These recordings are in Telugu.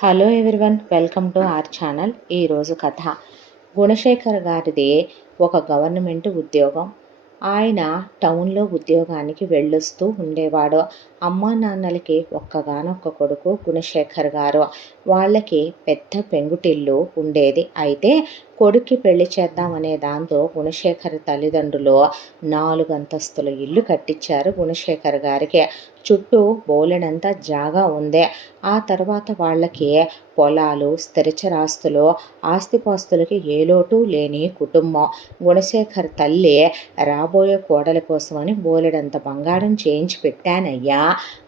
Hello everyone, welcome to our channel. ఈరోజు కథ గుణశేఖర్ గారిది ఒక గవర్నమెంట్ ఉద్యోగం. ఆయన టౌన్లో ఉద్యోగానికి వెళ్ళొస్తూ ఉండేవాడు. అమ్మా నాన్నలకి ఒక్కగానొక్క కొడుకు గుణశేఖర్ గారు. వాళ్ళకి పెద్ద పెంకుటిల్లు ఉండేది. అయితే కొడుక్కి పెళ్లి చేద్దామనే దాంతో గుణశేఖర్ తల్లిదండ్రులు 4 అంతస్తుల ఇల్లు కట్టించారు గుణశేఖర్ గారికి. చుట్టూ బోలెడంత జాగా ఉంది. ఆ తర్వాత వాళ్ళకి పొలాలు, స్థిరచరాస్తులు, ఆస్తిపాస్తులకి ఏ లోటు లేని కుటుంబం. గుణశేఖర్ తల్లి రాబోయే కోడలి కోసమని బోలెడంత బంగారం చేయించి పెట్టానయ్యా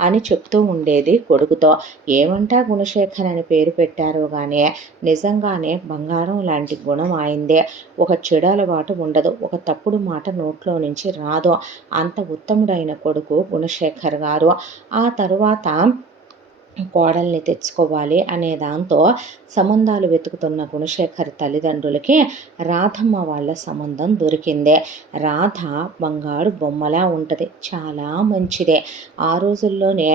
అని చెప్తూ ఉండేది కొడుకుతో. ఏమంటా గుణశేఖర్ అని పేరు పెట్టారో కానీ నిజంగానే బంగారం లాంటి గుణం ఆయిందే. ఒక చెడు అలవాటు ఉండదు, ఒక తప్పుడు మాట నోట్లో నుంచి రాదు. అంత ఉత్తముడైన కొడుకు గుణశేఖర్ గారు. ఆ తరువాత కోడల్ని తెచ్చుకోవాలి అనే దాంతో సంబంధాలు వెతుకుతున్న గుణశేఖర్ తల్లిదండ్రులకి రాధమ్మ వాళ్ళ సంబంధం దొరికిందే. రాధ బంగారు బొమ్మలా ఉంటుంది, చాలా మంచిదే. ఆ రోజుల్లోనే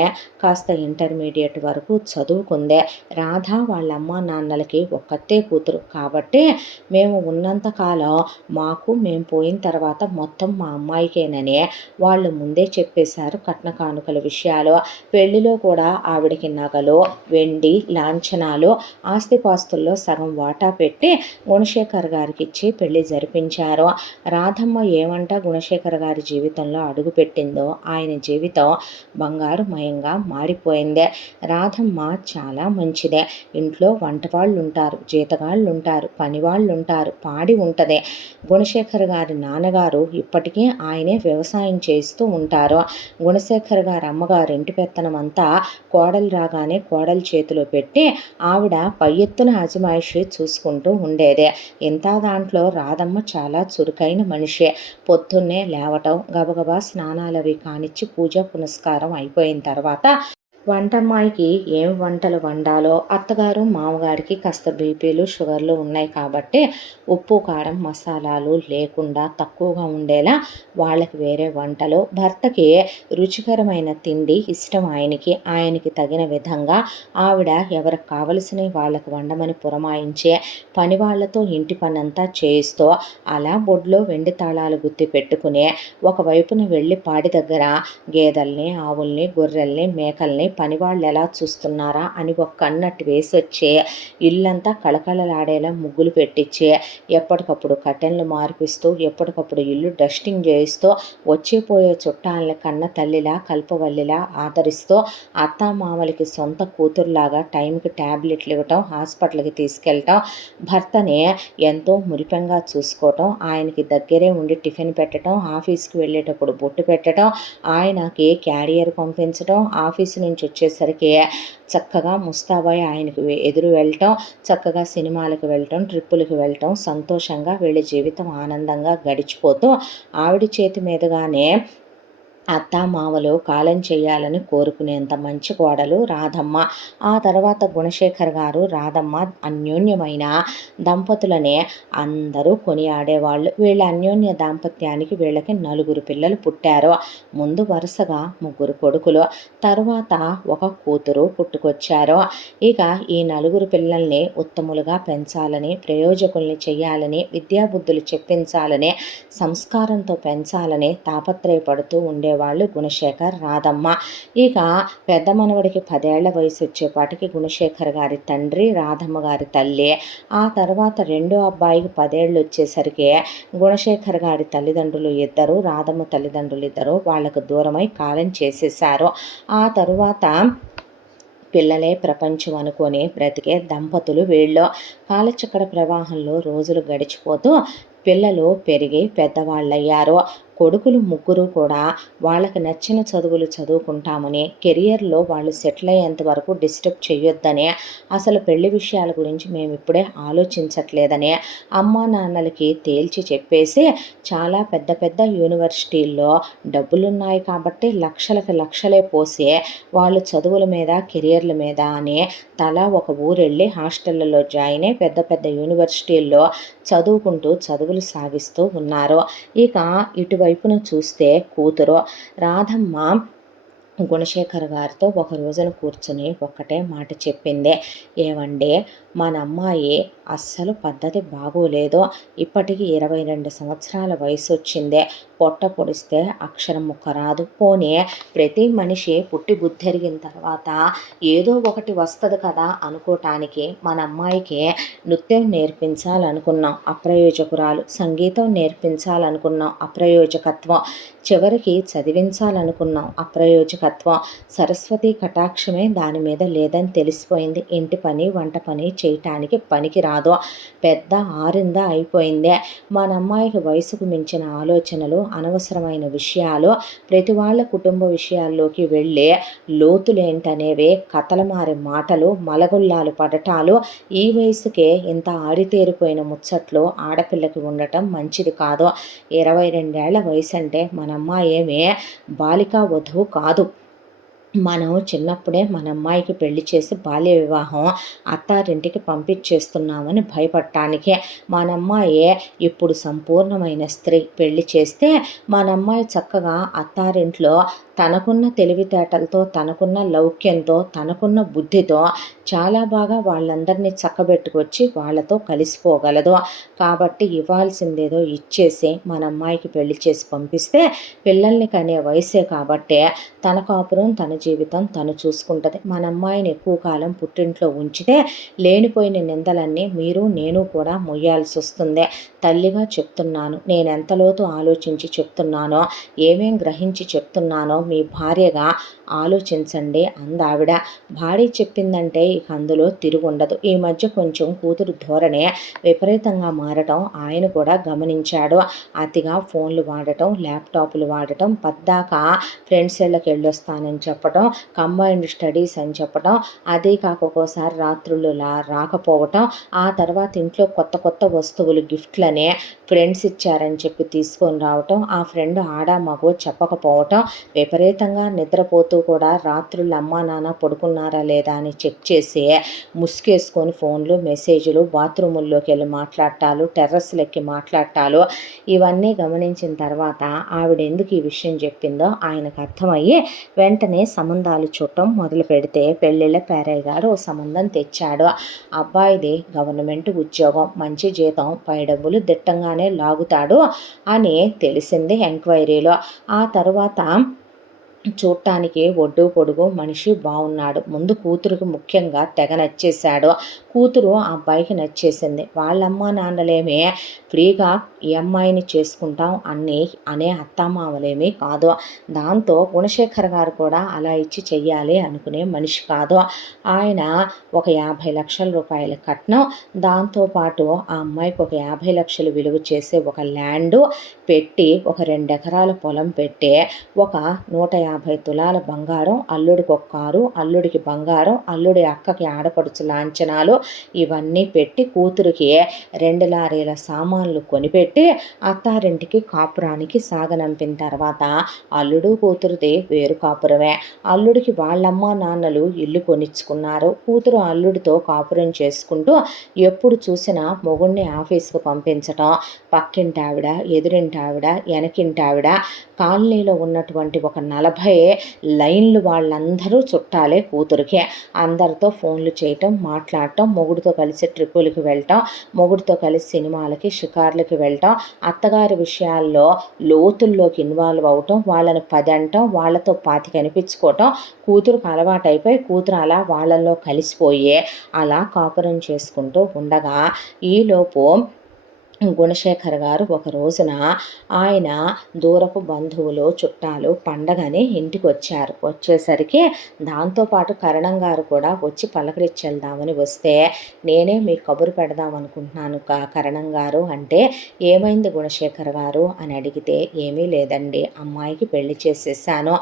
కాస్త ఇంటర్మీడియట్ వరకు చదువుకుందే. రాధ వాళ్ళ అమ్మ నాన్నలకి ఒక్కతే కూతురు కాబట్టి మేము ఉన్నంతకాలం మేము పోయిన తర్వాత మొత్తం మా అమ్మాయికేనని వాళ్ళు ముందే చెప్పేశారు కట్న కానుకల విషయాలు. పెళ్లిలో కూడా ఆవిడకి నగలు, వెండి, లాంఛనాలు, ఆస్తిపాస్తుల్లో సగం వాటా పెట్టి గుణశేఖర్ గారికి ఇచ్చి పెళ్లి జరిపించారు. రాధమ్మ ఏమంటా గుణశేఖర్ గారి జీవితంలో అడుగుపెట్టిందో ఆయన జీవితం బంగారుమయంగా మారిపోయిందే. రాధమ్మ చాలా మంచిదే. ఇంట్లో వంటవాళ్ళు ఉంటారు, జీతగాళ్ళు ఉంటారు, పనివాళ్ళు ఉంటారు, పాడి ఉంటుంది. గుణశేఖర్ గారి నాన్నగారు ఇప్పటికీ ఆయనే వ్యవసాయం చేస్తూ ఉంటారు. గుణశేఖర్ గారి అమ్మగారు ఇంటి పెత్తనం అంతా కోడలు రాగానే కోడలు చేతిలో పెట్టి ఆవిడ పై ఎత్తున అజమాయిషి చూసుకుంటూ ఉండేదే. ఇంత దాంట్లో రాధమ్మ చాలా చురుకైన మనిషి. పొద్దున్నే లేవటం, గబగబా స్నానాలవి కానిచ్చి పూజ పునస్కారం అయిపోయిన తర్వాత వంటమ్మాయికి ఏం వంటలు వండాలో, అత్తగారు మామగారికి కాస్త బీపీలు షుగర్లు ఉన్నాయి కాబట్టి ఉప్పు కారం మసాలాలు లేకుండా తక్కువగా ఉండేలా వాళ్ళకి వేరే వంటలు, భర్తకి రుచికరమైన తిండి ఇష్టం ఆయనకి తగిన విధంగా ఆవిడ ఎవరికి కావలసినవి వాళ్ళకి వండమని పురమాయించే పని వాళ్లతో ఇంటి పనంతా చేయిస్తూ అలా బొడ్లో వెండి తాళాలు గుత్తి పెట్టుకుని ఒకవైపున వెళ్ళి పాడి దగ్గర గేదెల్ని, ఆవుల్ని, గొర్రెల్ని, మేకల్ని పనివాళ్ళు ఎలా చూస్తున్నారా అని ఒక కన్నట్టు వేసి వచ్చి ఇల్లంతా కళకళలాడేలా ముగ్గులు పెట్టించి ఎప్పటికప్పుడు కట్టెన్లు మార్పిస్తూ ఎప్పటికప్పుడు ఇల్లు డస్టింగ్ చేయిస్తూ వచ్చిపోయే చుట్టాలని కన్న తల్లిలా కల్పవల్లిలా ఆదరిస్తూ అత్తామామలకి సొంత కూతురులాగా టైంకి ట్యాబ్లెట్లు ఇవ్వటం, హాస్పిటల్కి తీసుకెళ్ళటం, భర్తని ఎంతో మురిపెంగా చూసుకోవటం, ఆయనకి దగ్గరే ఉండి టిఫిన్ పెట్టడం, ఆఫీస్కి వెళ్ళేటప్పుడు బొట్టు పెట్టడం, ఆయనకి క్యారియర్ పంపించడం, ఆఫీసు నుంచి వచ్చేసరికి చక్కగా ముస్తాబాయి ఆయనకు ఎదురు వెళ్ళటం, చక్కగా సినిమాలకు వెళ్ళటం, ట్రిప్పులకు వెళ్ళటం, సంతోషంగా వీళ్ళ జీవితం ఆనందంగా గడిచిపోతూ ఆవిడ చేతి మీదుగానే అత్తామామలు కాలం చేయాలని కోరుకునేంత మంచి కోడలు రాధమ్మ. ఆ తర్వాత గుణశేఖర్ గారు రాధమ్మ అన్యోన్యమైన దంపతులనే అందరూ కొనియాడేవాళ్ళు. వీళ్ళ అన్యోన్య దాంపత్యానికి వీళ్ళకి 4 పిల్లలు పుట్టారు. ముందు వరుసగా 3 కొడుకులు, తరువాత ఒక కూతురు పుట్టుకొచ్చారు. ఇక ఈ 4 పిల్లల్ని ఉత్తములుగా పెంచాలని, ప్రయోజకుల్ని చేయాలని, విద్యాబుద్ధులు చెప్పించాలని, సంస్కారంతో పెంచాలని తాపత్రయపడుతూ ఉండేవాళ్ళు గుణశేఖర్, రాధమ్మ. ఇక పెద్ద మనవడికి 10 ఏళ్ల వయసు వచ్చేపాటికి గుణశేఖర్ గారి తండ్రి, రాధమ్మ గారి తల్లి. ఆ తర్వాత రెండో అబ్బాయికి 10 ఏళ్ళు వచ్చేసరికి గుణశేఖర్ గారి తల్లిదండ్రులు ఇద్దరు, రాధమ్మ తల్లిదండ్రులు ఇద్దరు వాళ్ళకు దూరమై కాలం చేసేశారు. ఆ తరువాత పిల్లలే ప్రపంచం అనుకొని బ్రతికే దంపతులు వీళ్ళు. కాలచక్ర ప్రవాహంలో రోజులు గడిచిపోతూ పిల్లలు పెరిగి పెద్దవాళ్ళయ్యారు. కొడుకులు 3 కూడా వాళ్ళకి నచ్చిన చదువులు చదువుకుంటామని, కెరియర్లో వాళ్ళు సెటిల్ అయ్యేంత వరకు డిస్టర్బ్ చేయొద్దని, అసలు పెళ్లి విషయాల గురించి మేము ఇప్పుడే ఆలోచించట్లేదని అమ్మా నాన్నలకి తేల్చి చెప్పేసి చాలా పెద్ద పెద్ద యూనివర్సిటీల్లో డబ్బులున్నాయి కాబట్టి లక్షలకు లక్షలే పోసి వాళ్ళు చదువుల మీద, కెరియర్ల మీద అని తలా ఒక ఊరెళ్ళి హాస్టళ్లలో జాయిన్ అయ్యి పెద్ద పెద్ద యూనివర్సిటీల్లో చదువుకుంటూ చదువులు సాగిస్తూ ఉన్నారు. ఇక ఇటువైపున చూస్తే కూతురు రాధమ్మ గుణశేఖర్ గారితో ఒక రోజున కూర్చుని ఒక్కటే మాట చెప్పిందే, ఏమండే మన అమ్మాయి అస్సలు పద్ధతి బాగోలేదు, ఇప్పటికి 22 సంవత్సరాల వయసు వచ్చిందే, పొట్ట పొడిస్తే అక్షరం ముక్క రాదు, పోనీ ప్రతి మనిషి పుట్టి బుద్ధెరిగిన తర్వాత ఏదో ఒకటి వస్తుంది కదా అనుకోవటానికి మన అమ్మాయికి నృత్యం నేర్పించాలనుకున్నాం, అప్రయోజకురాలు, సంగీతం నేర్పించాలనుకున్నాం, అప్రయోజకత్వం, చివరికి చదివించాలనుకున్నాం, అప్రయోజకత్వం, సరస్వతి కటాక్షమే దాని మీద లేదని తెలిసిపోయింది, ఇంటి పని వంట పని చేయటానికి పనికి రాదు, పెద్ద ఆరిందా అయిపోయిందే, మన అమ్మాయికి వయసుకు మించిన ఆలోచనలు, అనవసరమైన విషయాలు, ప్రతి వాళ్ళ కుటుంబ విషయాల్లోకి వెళ్ళే లోతులేంటనేవే కథల మారి మాటలు, మలగుల్లాలు పడటాలు, ఈ వయసుకే ఇంత ఆడితేరిపోయిన ముచ్చట్లు ఆడపిల్లకి ఉండటం మంచిది కాదు. 22 వయసు అంటే మన అమ్మాయి ఏమీ బాలికా వధువు కాదు. మనం చిన్నప్పుడే మన అమ్మాయికి పెళ్లి చేసి బాల్య వివాహం అత్తారింటికి పంపించేస్తున్నామని భయపడటానికే, మన అమ్మాయి ఇప్పుడు సంపూర్ణమైన స్త్రీ, పెళ్లి చేస్తే మన అమ్మాయి చక్కగా అత్తారింట్లో తనకున్న తెలివితేటలతో, తనకున్న లౌక్యంతో, తనకున్న బుద్ధితో చాలా బాగా వాళ్ళందరినీ చక్కబెట్టుకొచ్చి వాళ్ళతో కలిసిపోగలదు. కాబట్టి ఇవ్వాల్సిందేదో ఇచ్చేసి మన అమ్మాయికి పెళ్లి చేసి పంపిస్తే పిల్లల్ని కనే వయసే కాబట్టి తన కాపురం, తన జీవితం తను చూసుకుంటుంది. మన అమ్మాయిని ఎక్కువ కాలం పుట్టింట్లో ఉంచితే లేనిపోయిన నిందలన్నీ మీరు నేను కూడా మొయ్యాల్సి వస్తుంది. తల్లిగా చెప్తున్నాను, నేను ఎంత లోతు ఆలోచించి చెప్తున్నానో, ఏమేం గ్రహించి చెప్తున్నానో మీ భార్యగా ఆలోచించండి అందావిడ. భార్య చెప్పిందంటే ఇక అందులో తిరుగుండదు. ఈ మధ్య కొంచెం కూతురు ధోరణి విపరీతంగా మారటం ఆయన కూడా గమనించాడు. అతిగా ఫోన్లు వాడటం, ల్యాప్టాప్లు వాడటం, పద్దాకా ఫ్రెండ్స్ ఇళ్ళకి వెళ్ళొస్తానని చెప్పటం, కంబైన్డ్ స్టడీస్ అని చెప్పటం, అదే కాక ఒక్కోసారి రాత్రులు రాకపోవటం, ఆ తర్వాత ఇంట్లో కొత్త కొత్త వస్తువులు గిఫ్ట్లని ఫ్రెండ్స్ ఇచ్చారని చెప్పి తీసుకొని రావటం, ఆ ఫ్రెండ్ ఆడా మగో చెప్పకపోవటం, విపరీతంగా నిద్రపోతూ కూడా రాత్రులు అమ్మా నాన్న పడుకున్నారా లేదా అని చెక్ చేసి ముసుగేసుకొని ఫోన్లు, మెసేజ్లు, బాత్రూముల్లోకి వెళ్ళి మాట్లాడటాలు, టెర్రస్లు ఎక్కి మాట్లాడటాలు, ఇవన్నీ గమనించిన తర్వాత ఆవిడ ఎందుకు ఈ విషయం చెప్పిందో ఆయనకు అర్థమయ్యి వెంటనే సంబంధాలు చూడటం మొదలు పెడితే పెళ్ళిళ్ళ పేరయ్య గారు ఓ సంబంధం తెచ్చాడు. అబ్బాయిది గవర్నమెంట్ ఉద్యోగం, మంచి జీతం, పై డబ్బులు దిట్టంగానే లాగుతాడు అని తెలిసింది ఎంక్వైరీలో. ఆ తర్వాత చూడటానికి ఒడ్డు పొడుగు మనిషి బాగున్నాడు. ముందు కూతురికి ముఖ్యంగా తెగ నచ్చేశాడు. కూతురు ఆ అబ్బాయికి నచ్చేసింది. వాళ్ళమ్మ నాన్నలేమే ఫ్రీగా ఈ అమ్మాయిని చేసుకుంటాం అనే అత్తామామలేమీ కాదు. దాంతో గుణశేఖర్ గారు కూడా అలా ఇచ్చి చెయ్యాలి అనుకునే మనిషి కాదు. ఆయన ఒక 50 లక్షల రూపాయల కట్నం, దాంతోపాటు ఆ అమ్మాయికి ఒక 50 లక్షలు విలువ చేసే ఒక ల్యాండు పెట్టి, ఒక 2 ఎకరాల పొలం పెట్టి, ఒక 150 తులాల బంగారం, అల్లుడికి ఒక కారు, అల్లుడికి బంగారం, అల్లుడి అక్కకి ఆడపడుచు లాంఛనాలు, ఇవన్నీ పెట్టి కూతురికి 2 లారీల సామాన్లు కొనిపెట్టి అత్తారింటికి కాపురానికి సాగనంపిన తర్వాత అల్లుడు కూతురుది వేరు కాపురమే. అల్లుడికి వాళ్ళమ్మ నాన్నలు ఇల్లు కొనిచ్చుకున్నారు. కూతురు అల్లుడితో కాపురం చేసుకుంటూ ఎప్పుడు చూసినా మొగుణ్ణి ఆఫీస్కు పంపించటం, పక్కింటి ఆవిడ, ఎదురింటి ఆవిడ, వెనకింటి ఆవిడ, కాలనీలో ఉన్నటువంటి ఒక 40 లైన్లు వాళ్ళందరూ చుట్టాలే కూతురికి. అందరితో ఫోన్లు చేయటం, మాట్లాడటం, మొగుడితో కలిసి ట్రిప్పులకి వెళ్ళటం, మొగుడితో కలిసి సినిమాలకి, షికార్లకి వెళ్ళటం, అత్తగారి విషయాల్లో లోతుల్లోకి ఇన్వాల్వ్ అవటం, వాళ్ళని 10 అంటాం, వాళ్ళతో 25 అనిపించుకోవటం, కూతురుకు అలవాటైపోయి కూతురు అలా వాళ్ళల్లో కలిసిపోయి అలా కాపురం చేసుకుంటూ ఉండగా ఈలోపు గుణశేఖర్ గారు ఒక రోజున ఆయన దూరపు బంధువులు, చుట్టాలు పండగని ఇంటికి వచ్చారు. వచ్చేసరికి దాంతోపాటు కరణం గారు కూడా వచ్చి పలకరించి వెళ్దామని వస్తే, నేనే మీకు కబురు పెడదాం అనుకుంటున్నాను కరణం గారు అంటే, ఏమైంది గుణశేఖర్ గారు అని అడిగితే, ఏమీ లేదండి, అమ్మాయికి పెళ్లి చేసేసాను.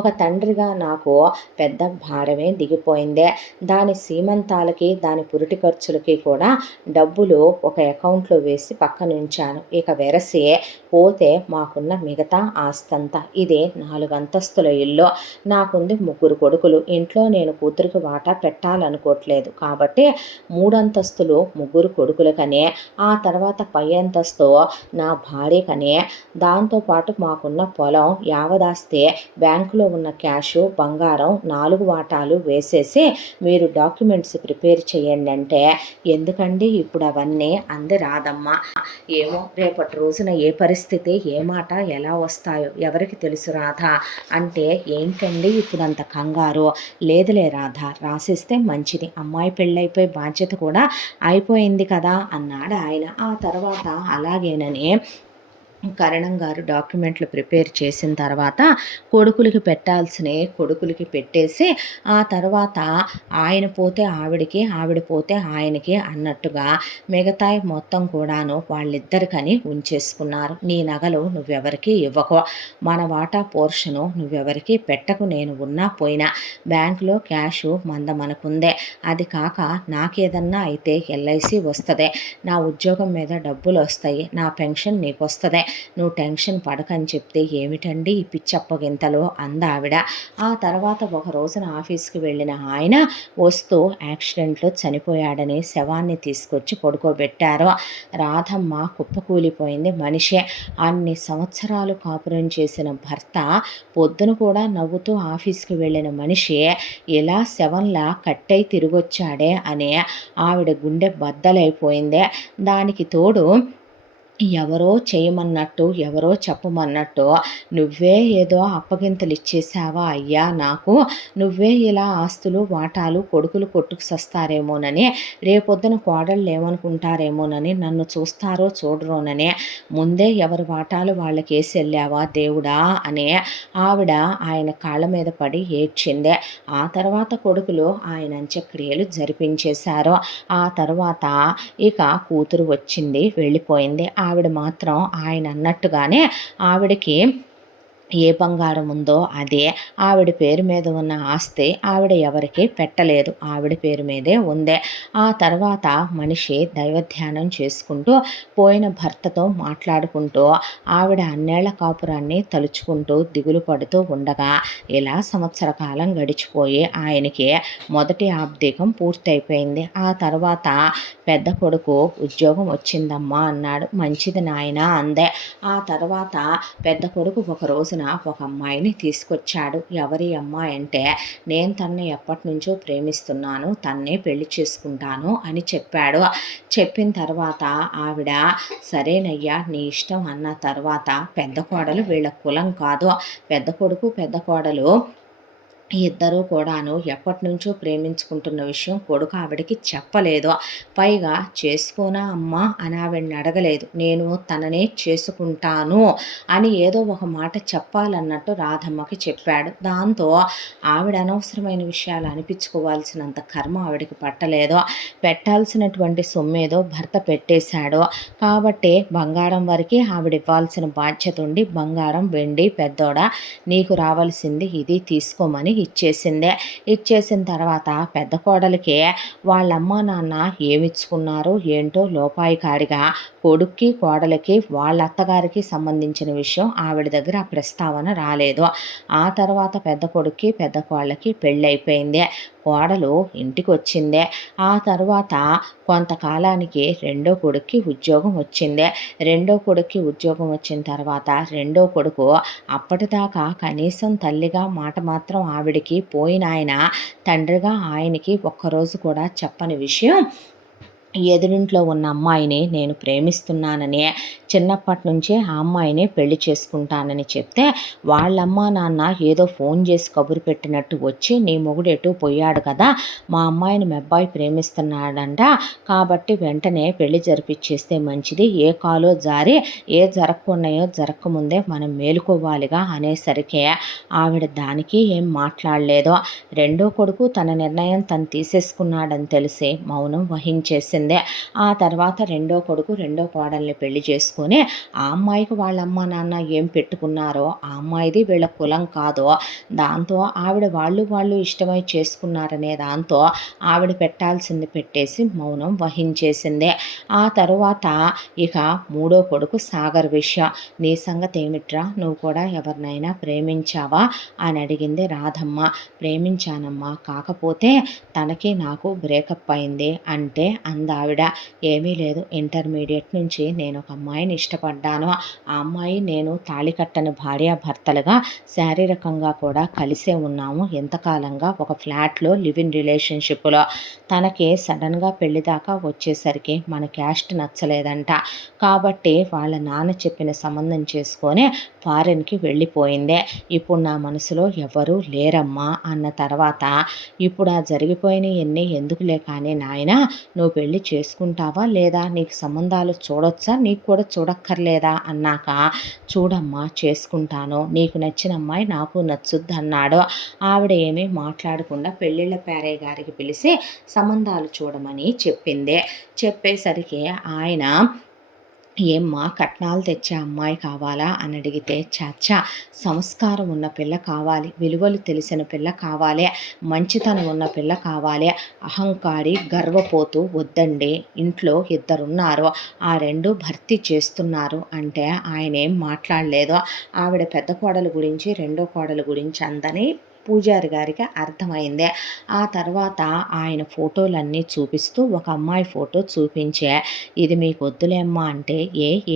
ఒక తండ్రిగా నాకు పెద్ద భారమే దిగిపోయిందే. దాని సీమంతాలకి, దాని పురిటి ఖర్చులకి కూడా డబ్బులు ఒక అకౌంట్లో వేసి పక్కనుంచాను. ఇక వెరసి పోతే మాకున్న మిగతా ఆస్తంతా. ఇదే 4 అంతస్తుల ఇల్లు. నాకుంది 3 కొడుకులు. ఇంట్లో నేను కూతురికి వాటా పెట్టాలనుకోవట్లేదు. కాబట్టి 3 అంతస్తులు 3 కొడుకులకనే, ఆ తర్వాత పై అంతస్తు నా భార్యకనే, దాంతోపాటు మాకున్న పొలం యావదాస్తే బ్యాంకులో ఉన్న క్యాషు బంగారం 4 వాటాలు వేసేసి మీరు డాక్యుమెంట్స్ ప్రిపేర్ చేయండి అంటే, ఎందుకండి ఇప్పుడు అవన్నీ అంది రాధమ్మ. ఏమో రేపటి రోజున ఏ పరిస్థితి ఏ మాట ఎలా వస్తాయో ఎవరికి తెలుసు రాధ అంటే, ఏంటండి ఇప్పుడు అంత కంగారు? లేదులే రాధ, రాసిస్తే మంచిది, అమ్మాయి పెళ్ళైపోయి బాధ్యత కూడా అయిపోయింది కదా అన్నాడు ఆయన. ఆ తర్వాత అలాగేనని కరణం గారు డాక్యుమెంట్లు ప్రిపేర్ చేసిన తర్వాత కొడుకులకి పెట్టాల్సినవి కొడుకులకి పెట్టేసి, ఆ తర్వాత ఆయన పోతే ఆవిడకి, ఆవిడ పోతే ఆయనకి అన్నట్టుగా మిగతాయి మొత్తం కూడాను వాళ్ళిద్దరికని ఉంచేసుకున్నారు. నీ నగలు నువ్వెవరికి ఇవ్వకో, మన వాటా పోర్షను నువ్వెవరికి పెట్టకు, నేను ఉన్నా పోయినా బ్యాంకులో క్యాషు మనకుందే. అది కాక నాకేదన్నా అయితే ఎల్ఐసి వస్తుంది, నా ఉద్యోగం మీద డబ్బులు వస్తాయి, నా పెన్షన్ నీకు వస్తుంది, నువ్వు టెన్షన్ పడకని చెప్తే, ఏమిటండి ఈ పిచ్చప్పగింతలో అందావిడ. ఆ తర్వాత ఒక రోజున ఆఫీస్కి వెళ్ళిన ఆయన వస్తూ యాక్సిడెంట్లో చనిపోయాడని శవాన్ని తీసుకొచ్చి పడుకోబెట్టారు. రాధమ్మ కుప్పకూలిపోయింది. మనిషే అన్ని సంవత్సరాలు కాపురం చేసిన భర్త పొద్దున కూడా నవ్వుతూ ఆఫీస్కి వెళ్ళిన మనిషి ఇలా శవంలా కట్టై తిరిగొచ్చాడే అని ఆవిడ గుండె బద్దలైపోయిందే. దానికి తోడు ఎవరో చేయమన్నట్టు, ఎవరో చెప్పమన్నట్టు నువ్వే ఏదో అప్పగింతలు ఇచ్చేసావా అయ్యా నాకు, నువ్వే ఇలా ఆస్తులు వాటాలు కొడుకులు కొట్టుకు సస్తారేమోనని, రేపొద్దున కోడళ్ళు ఏమనుకుంటారేమోనని, నన్ను చూస్తారో చూడరోనని ముందే ఎవరి వాటాలు వాళ్ళకి వేసి వెళ్ళావా దేవుడా అని ఆవిడ ఆయన కాళ్ళ మీద పడి ఏడ్చిందే. ఆ తర్వాత కొడుకులు ఆయన అంత్యక్రియలు జరిపించేశారు. ఆ తర్వాత ఇక కూతురు వచ్చింది, వెళ్ళిపోయింది. ఆవిడ మాత్రం ఆయన అన్నట్టుగానే ఆవిడకి ఏ బంగారం ఉందో అదే, ఆవిడ పేరు మీద ఉన్న ఆస్తి ఆవిడ ఎవరికి పెట్టలేదు, ఆవిడ పేరు మీదే ఉందే. ఆ తర్వాత మనిషి దైవధ్యానం చేసుకుంటూ పోయిన భర్తతో మాట్లాడుకుంటూ ఆవిడ అన్నేళ్ల కాపురాన్ని తలుచుకుంటూ దిగులు పడుతూ ఉండగా ఇలా సంవత్సర కాలం గడిచిపోయి ఆయనకి మొదటి ఆబ్దీకం పూర్తయిపోయింది. ఆ తర్వాత పెద్ద కొడుకు ఉద్యోగం వచ్చిందమ్మా అన్నాడు. మంచిది నాయన అందే. ఆ తర్వాత పెద్ద కొడుకు ఒక రోజున ఒక అమ్మాయిని తీసుకొచ్చాడు. ఎవరి అమ్మాయి అంటే, నేను తన్ని ఎప్పటి నుంచో ప్రేమిస్తున్నాను, తన్నే పెళ్లి చేసుకుంటాను అని చెప్పాడు. చెప్పిన తర్వాత ఆవిడ సరేనయ్యా నీ ఇష్టం అన్న తర్వాత, పెద్ద కోడలు వీళ్ళ కులం కాదు, పెద్ద కొడుకు పెద్ద కోడలు ఇద్దరూ కూడాను ఎప్పటి నుంచో ప్రేమించుకుంటున్న విషయం కొడుకు ఆవిడకి చెప్పలేదు. పైగా చేసుకోనా అమ్మా అని ఆవిడని అడగలేదు, నేను తననే చేసుకుంటాను అని ఏదో ఒక మాట చెప్పాలన్నట్టు రాధమ్మకి చెప్పాడు. దాంతో ఆవిడ అనవసరమైన విషయాలు అనిపించుకోవాల్సినంత కర్మ ఆవిడకి పట్టలేదు. పెట్టాల్సినటువంటి సొమ్మేదో భర్త పెట్టేశాడు కాబట్టి బంగారం వరకు ఆవిడ ఇవ్వాల్సిన బాధ్యత ఉండి, బంగారం వెండి పెద్దోడ నీకు రావాల్సింది ఇది తీసుకోమని ఇచ్చేసిందే. ఇచ్చేసిన తర్వాత పెద్ద కోడలికి వాళ్ళమ్మ నాన్న ఏమిచ్చుకున్నారో ఏంటో లోపాయికాడిగా కొడుక్కి కోడలికి వాళ్ళ అత్తగారికి సంబంధించిన విషయం ఆవిడ దగ్గర ఆ ప్రస్తావన రాలేదు. ఆ తర్వాత పెద్ద కొడుక్కి పెద్ద కోళ్ళకి పెళ్ళైపోయింది. కోడలు ఇంటికి వచ్చిందే. ఆ తర్వాత కొంతకాలానికి రెండో కొడుక్కి ఉద్యోగం వచ్చిందే. రెండో కొడుక్కి ఉద్యోగం వచ్చిన తర్వాత రెండో కొడుకు అప్పటిదాకా కనీసం తల్లిగా మాట మాత్రం ఆవిడికి పోయిన ఆయన తండ్రిగా ఆయనకి ఒక్కరోజు కూడా చెప్పని విషయం, ఎదురింట్లో ఉన్న అమ్మాయిని నేను ప్రేమిస్తున్నానని, చిన్నప్పటి నుంచే ఆ అమ్మాయిని పెళ్లి చేసుకుంటానని చెప్తే వాళ్ళమ్మ నాన్న ఏదో ఫోన్ చేసి కబురు పెట్టినట్టు వచ్చి, నీ మొగుడు ఎటు పోయాడు కదా, మా అమ్మాయిని మీ అబ్బాయి ప్రేమిస్తున్నాడంట, కాబట్టి వెంటనే పెళ్లి జరిపించేస్తే మంచిది, ఏ కాలో జారి ఏ జరగకున్నాయో జరగకముందే మనం మేలుకోవాలిగా అనేసరికి ఆవిడ దానికి ఏం మాట్లాడలేదు. రెండో కొడుకు తన నిర్ణయం తను తీసేసుకున్నాడని తెలిసి మౌనం వహించేసింది. ఆ తర్వాత రెండో కొడుకు రెండో కోడల్ని పెళ్లి చేసుకుని చేసుకొని ఆ అమ్మాయికి వాళ్ళ అమ్మ నాన్న ఏం పెట్టుకున్నారో ఆ అమ్మాయిది వీళ్ళ కులం కాదో, దాంతో ఆవిడ వాళ్ళు ఇష్టమై చేసుకున్నారనే దాంతో ఆవిడ పెట్టాల్సింది పెట్టేసి మౌనం వహించేసింది. ఆ తరువాత ఇక మూడో కొడుకు సాగర్ విషయం, నీ సంగతి ఏమిట్రా, నువ్వు కూడా ఎవరినైనా ప్రేమించావా అని అడిగింది రాధమ్మ. ప్రేమించానమ్మా, కాకపోతే తనకి నాకు బ్రేకప్ అయింది అంటే అందావిడ. ఏమీ లేదు, ఇంటర్మీడియట్ నుంచి నేను ఒక అమ్మాయిని ఇష్టపడ్డాను. ఆ అమ్మాయి నేను తాళి కట్టని భార్యాభర్తలుగా శారీరకంగా కూడా కలిసే ఉన్నాము ఎంతకాలంగా ఒక ఫ్లాట్లో లివ్ ఇన్ రిలేషన్షిప్లో. తనకి సడన్గా పెళ్లి దాకా వచ్చేసరికి మన క్యాస్ట్ నచ్చలేదంట. కాబట్టి వాళ్ళ నాన్న చెప్పిన సంబంధం చేసుకొని ఫారెన్కి వెళ్ళిపోయిందే. ఇప్పుడు నా మనసులో ఎవరూ లేరమ్మా అన్న తర్వాత, ఇప్పుడు ఆ జరిగిపోయినవన్నీ ఎందుకులే కానీ నాయన, నువ్వు పెళ్లి చేసుకుంటావా లేదా, నీకు సంబంధాలు చూడొచ్చా, నీకు కూడా చూడక్కర్లేదా అన్నాక, చూడమ్మా చేసుకుంటాను, నీకు నచ్చిన అమ్మాయి నాకు నచ్చుద్ది అన్నాడు. ఆవిడ ఏమీ మాట్లాడకుండా పెళ్ళిళ్ళ పేరయ్య గారికి పిలిచి సంబంధాలు చూడమని చెప్పింది. చెప్పేసరికి ఆయన, ఏమ్మా కట్నాలు తెచ్చే అమ్మాయి కావాలా అని అడిగితే, చాచా సంస్కారం ఉన్న పిల్ల కావాలి, విలువలు తెలిసిన పిల్ల కావాలి, మంచితనం ఉన్న పిల్ల కావాలి, అహంకారి గర్వపోతూ వద్దండి, ఇంట్లో ఇద్దరున్నారు, ఆ రెండు భర్తీ చేస్తున్నారు అంటే ఆయన ఏం మాట్లాడలేదు. ఆవిడ పెద్ద కోడలు గురించి రెండో కోడలు గురించి అందని పూజారి గారికి అర్థమైంది. ఆ తర్వాత ఆయన ఫోటోలన్నీ చూపిస్తూ ఒక అమ్మాయి ఫోటో చూపించే, ఇది మీకు వద్దులేమ్మా అంటే,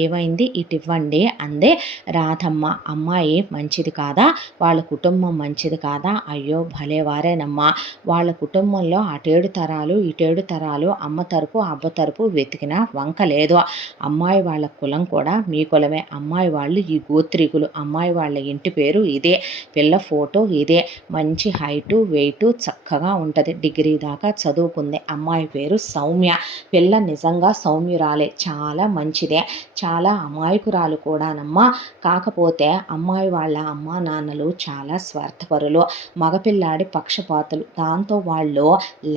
ఏమైంది ఇటు ఇవ్వండి అందే రాధమ్మ. అమ్మాయి మంచిది కాదా, వాళ్ళ కుటుంబం మంచిది కాదా, అయ్యో భలేవారేనమ్మా, వాళ్ళ కుటుంబంలో అటేడు తరాలు ఇటేడు తరాలు అమ్మ తరపు అబ్బ తరపు వెతికినా వంక లేదు. అమ్మాయి వాళ్ళ కులం కూడా మీ కులమే, అమ్మాయి వాళ్ళు ఈ గోత్రికులు, అమ్మాయి వాళ్ళ ఇంటి పేరు ఇదే, పిల్ల ఫోటో ఇదే, మంచి హైటు వెయిటు చక్కగా ఉంటుంది, డిగ్రీ దాకా చదువుకుంది, అమ్మాయి పేరు సౌమ్య, పిల్ల నిజంగా సౌమ్యురాలే, చాలా మంచిదే, చాలా అమాయకురాలు కూడానమ్మా. కాకపోతే అమ్మాయి వాళ్ళ అమ్మా నాన్నలు చాలా స్వార్థపరులు, మగపిల్లాడి పక్షపాతులు, దాంతో వాళ్ళు